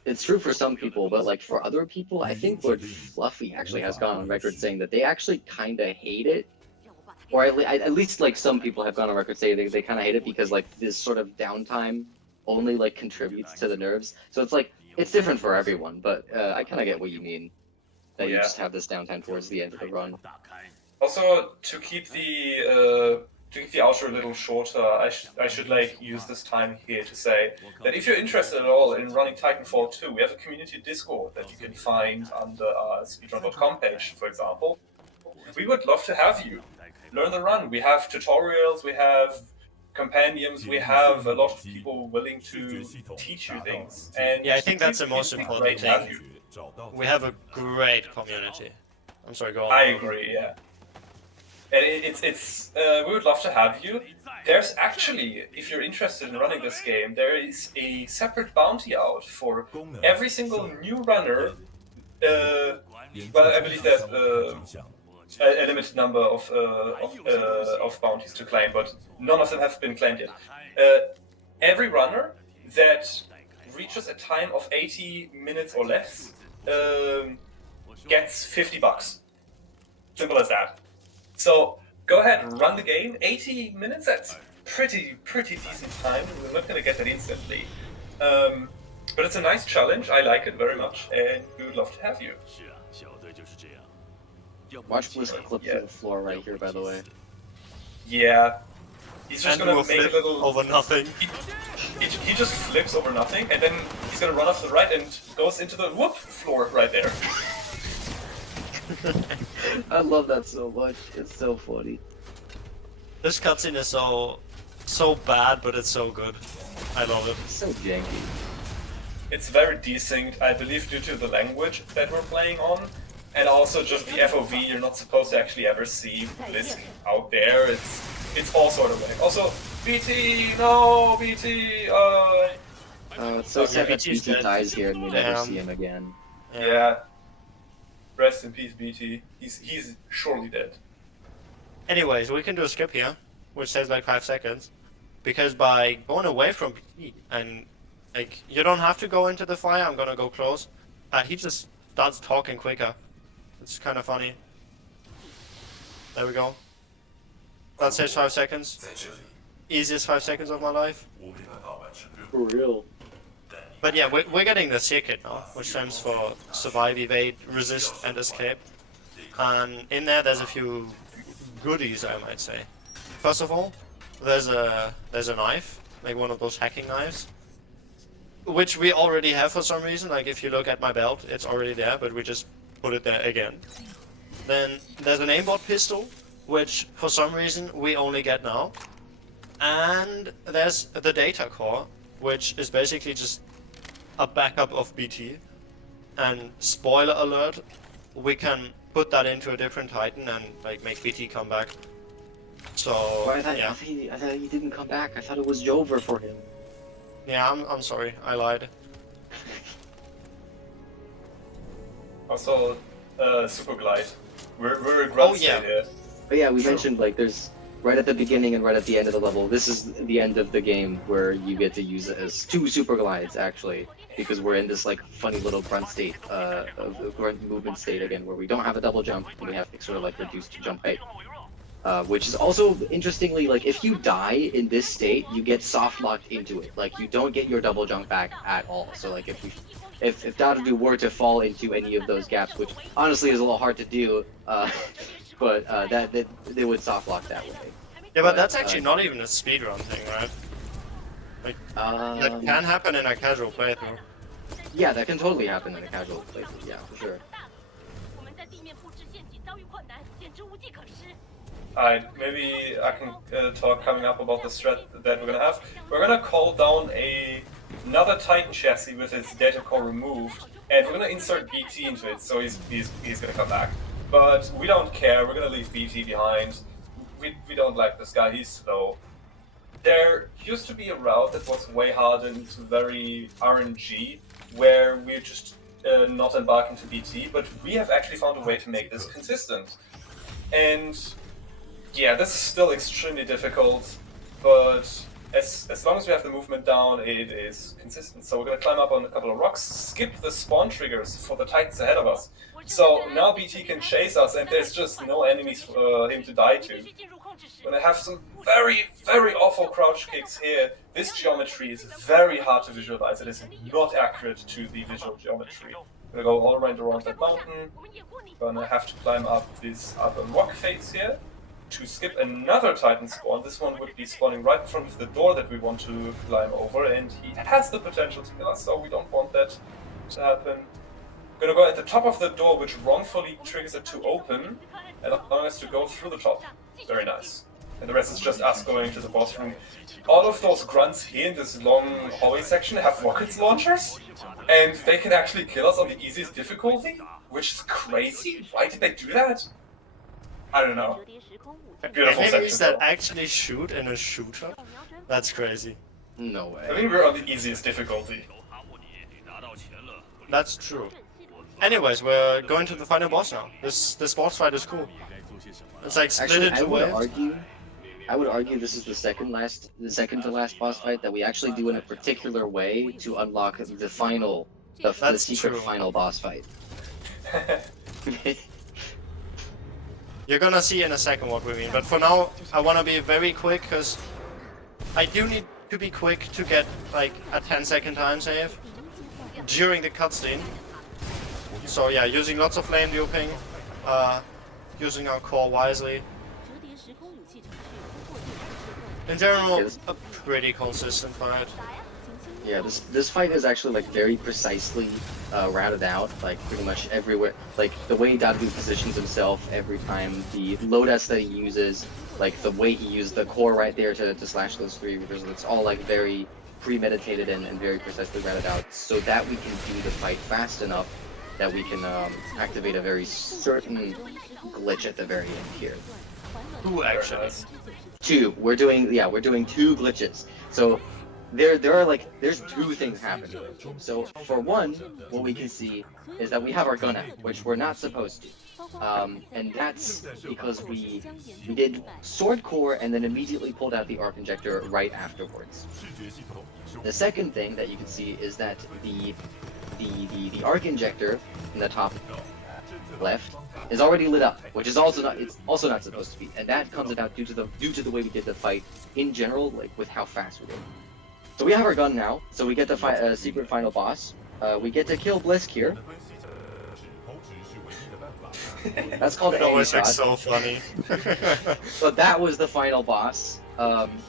It's true for some people, but like for other people, I think Lord Fluffy actually has gone on record saying that they actually kind of hate it. Or at least like some people have gone on record saying they kind of hate it because like this sort of downtime only like contributes to the nerves. So it's like it's different for everyone, but I kind of get what you mean. That you just have this downtime towards the end of the run. Also, to keep the outro a little shorter, I should like use this time here to say that if you're interested at all in running Titanfall 2, we have a community Discord that you can find under our speedrun.com page, for example. We would love to have you. Learn the run. We have tutorials, we have compendiums, we have a lot of people willing to teach you things. And Yeah, I think that's the most it'd be important great to have thing. you. We have a great community. I'm sorry, go on. I agree, yeah. And we would love to have you. There's actually, if you're interested in running this game, there is a separate bounty out for every single new runner. Well, I believe there's a limited number of bounties to claim, but none of them have been claimed yet. Every runner that reaches a time of 80 minutes or less gets $50. Simple as that. So go ahead, run the game. 80 minutes, that's pretty decent time. We're not gonna get that instantly. But it's a nice challenge, I like it very much, and we would love to have you. Watch Bliss clip to the floor right here, by the way. Yeah. He's just And gonna we'll make a flip little... over nothing. He just flips over nothing, and then he's gonna run off to the right and goes into the whoop floor right there. I love that so much. It's so funny. This cutscene is so bad, but it's so good. I love it. It's so janky. It's very desync, I believe, due to the language that we're playing on, and also just the FOV. You're not supposed to actually ever see Bliss out there. It's all sort of like. Also, BT, no, BT. It's so sad that BT's BT dead. dies here and we never Damn. see him again. Yeah. Rest in peace, BT. He's surely dead. Anyways, we can do a skip here, which saves like 5 seconds, because by going away from BT and like you don't have to go into the fire. I'm gonna go close. He just starts talking quicker. It's kind of funny. There we go. That saves 5 seconds. Easiest 5 seconds of my life. For real. But yeah, we're getting the C kit now, which stands for Survive, Evade, Resist, and Escape. And in there's a few goodies, I might say. First of all, there's a knife, like one of those hacking knives, which we already have for some reason. Like if you look at my belt, it's already there, but we just put it there again. Then there's an aimbot pistol, which for some reason we only get now. And there's the data core, which is basically just a backup of BT. And spoiler alert, we can put that into a different Titan and like make BT come back. So I thought yeah, he didn't come back. I thought it was over for him. yeah, I'm sorry, I lied. Also, Super Glide. We're a grunt Oh, yeah. here. But yeah, we mentioned like there's right at the beginning and right at the end of the level. This is the end of the game where you get to use it as 2 super glides actually, because we're in this like funny little grunt state of grunt movement state again, where we don't have a double jump and we have sort of like reduced jump height. Which is also interestingly like if you die in this state, you get soft locked into it. Like you don't get your double jump back at all. So like if Dadadu were to fall into any of those gaps, which honestly is a little hard to do, but that they would soft lock that way. Yeah, but that's actually not even a speedrun thing, right? Like that can happen in a casual playthrough. Yeah, that can totally happen in a casual playthrough. Yeah, for sure. Alright, maybe I can talk coming up about the strat that we're gonna have. We're gonna call down another Titan chassis with its data core removed, and we're gonna insert BT into it, so he's gonna come back. But we don't care, we're gonna leave BT behind. We don't like this guy, he's slow. There used to be a route that was way hardened to very RNG, where we're just not embarking to BT, but we have actually found a way to make this consistent. And yeah, this is still extremely difficult, but as long as we have the movement down, it is consistent. So we're gonna climb up on a couple of rocks, skip the spawn triggers for the Titans ahead of us. So now BT can chase us and there's just no enemies for him to die to. We're gonna have some very, very awful crouch kicks here. This geometry is very hard to visualize. It is not accurate to the visual geometry. We're gonna go all around that mountain. We're gonna have to climb up this other rock face here to skip another Titan spawn. This one would be spawning right in front of the door that we want to climb over, and he has the potential to kill us, so we don't want that to happen. We're gonna go at the top of the door, which wrongfully triggers it to open, and allowing us to go through the top. Very nice. And the rest is just us going to the boss room. All of those grunts here in this long hallway section have rocket launchers, and they can actually kill us on the easiest difficulty, which is crazy. Why did they do that? I don't know. Beautiful Enemies section. that actually shoot in a shooter? That's crazy. No way. I think we're on the easiest difficulty. That's true. Anyways, we're going to the final boss now. This boss fight is cool. It's like split Actually, into waves. I would argue this is the second to last boss fight that we actually do in a particular way to unlock the final, the secret true. final boss fight. You're gonna see in a second what we mean, but for now, I wanna be very quick, because I do need to be quick to get like a 10-second time save during the cutscene. So yeah, using lots of flame duping, using our core wisely. In general, a pretty consistent fight. Yeah, this fight is actually like very precisely routed out, like pretty much everywhere. Like the way Dadadu positions himself every time, the loadouts that he uses, like the way he used the core right there to slash those 3 reversals, it's all like very premeditated and very precisely routed out, so that we can do the fight fast enough that we can activate a very certain glitch at the very end here. Who actually? 2. We're doing 2 glitches. So there's 2 things happening. So for one, what we can see is that we have our gun out, which we're not supposed to. And that's because we did sword core and then immediately pulled out the arc injector right afterwards. The second thing that you can see is that the arc injector in the top left is already lit up, which is also not supposed to be, and that comes about due to the way we did the fight in general, like with how fast we did. So we have our gun now, so we get to fight a secret final boss. We get to kill Blisk here. That's called It always Aim looks Shot. so funny. So that was the final boss.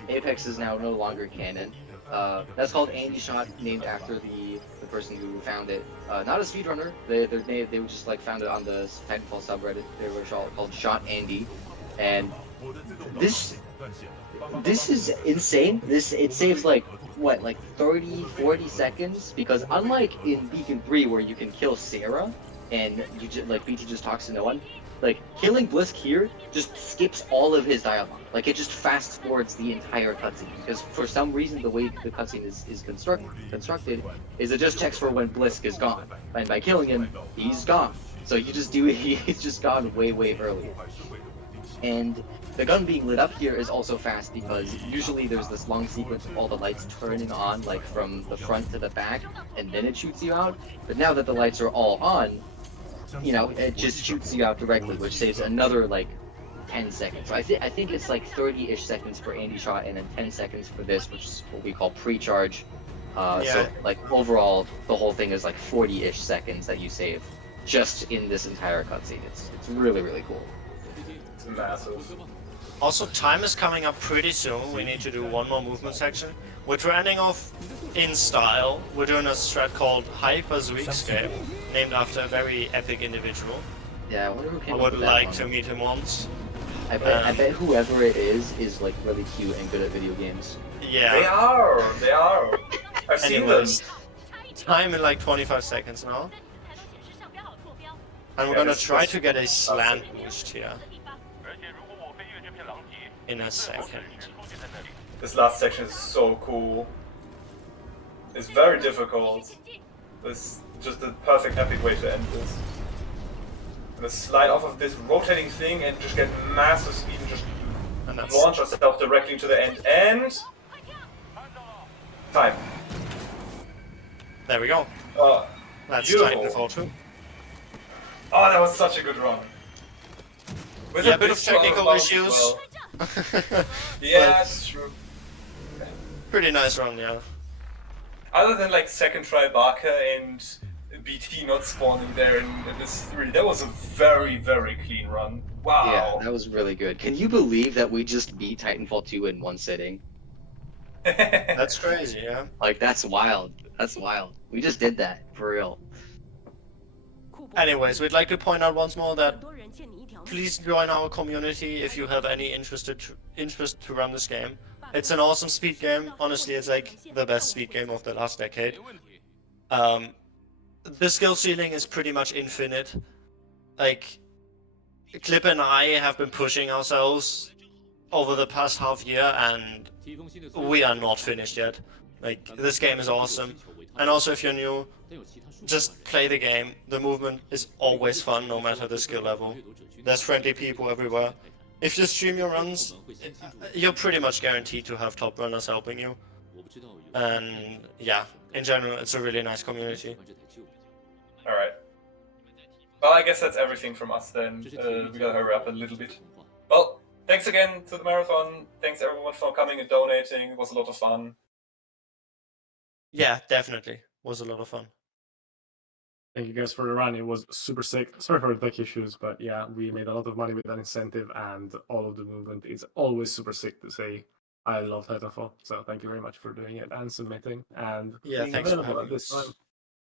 Apex is now no longer canon. That's called Andy Shot, named after the person who found it. Not a speedrunner. They were just like found it on the Titanfall subreddit. They were called Shot Andy, and this is insane. It saves like what, like 30-40 seconds, because unlike in Beacon 3 where you can kill Sarah and you just like BT just talks to no one, like killing Blisk here just skips all of his dialogue. Like it just fast forwards the entire cutscene, because for some reason the way the cutscene is constructed is it just checks for when Blisk is gone, and by killing him he's gone. So he's just gone way earlier. And the gun being lit up here is also fast because usually there's this long sequence of all the lights turning on, like from the front to the back, and then it shoots you out. But now that the lights are all on, you know, it just shoots you out directly, which saves another like 10 seconds. So I think it's like 30-ish seconds for Andy shot, and then 10 seconds for this, which is what we call pre-charge. So like overall, the whole thing is like 40-ish seconds that you save just in this entire cutscene. It's really, really cool. It's massive. Also, time is coming up pretty soon. We need to do one more movement section, which we're ending off in style. We're doing a strat called Hyper's Escape, named after a very epic individual. Yeah, I wonder who came I up would with that like one. to meet him once. I bet whoever it is like really cute and good at video games. Yeah. They are. I've seen Anyways, them. time in like 25 seconds now. And we're gonna try to get a slant boost here. In a second. This last section is so cool. It's very difficult. It's just a perfect epic way to end this. I'm gonna slide off of this rotating thing and just get massive speed and just launch ourselves directly to the end. And time. There we go. That's beautiful. Titanfall 2. Oh, that was such a good run. With Yeah, a bit of technical issues. Well. Yeah, it's true. Pretty nice run, yeah. Other than like second try Barker and BT not spawning there in this 3, that was a very, very clean run. Wow. Yeah, that was really good. Can you believe that we just beat Titanfall 2 in one sitting? That's crazy, yeah. Like, that's wild. That's wild. We just did that, for real. Anyways, we'd like to point out once more that please join our community if you have any interest to run this game. It's an awesome speed game. Honestly, it's like the best speed game of the last decade. The skill ceiling is pretty much infinite. Like, Clip and I have been pushing ourselves over the past half year, and we are not finished yet. Like, this game is awesome. And also, if you're new, just play the game. The movement is always fun, no matter the skill level. There's friendly people everywhere. If you stream your runs, you're pretty much guaranteed to have top runners helping you. And yeah, in general, it's a really nice community. Alright. Well, I guess that's everything from us then. We gotta hurry up a little bit. Well, thanks again to the marathon. Thanks everyone for coming and donating. It was a lot of fun. Yeah, definitely. Was a lot of fun. Thank you guys for the run. It was super sick. Sorry for the tech issues, but yeah, we made a lot of money with that incentive, and all of the movement is always super sick to say. I love Titanfall, so thank you very much for doing it and submitting and Yeah, being thanks for available having at this us. time.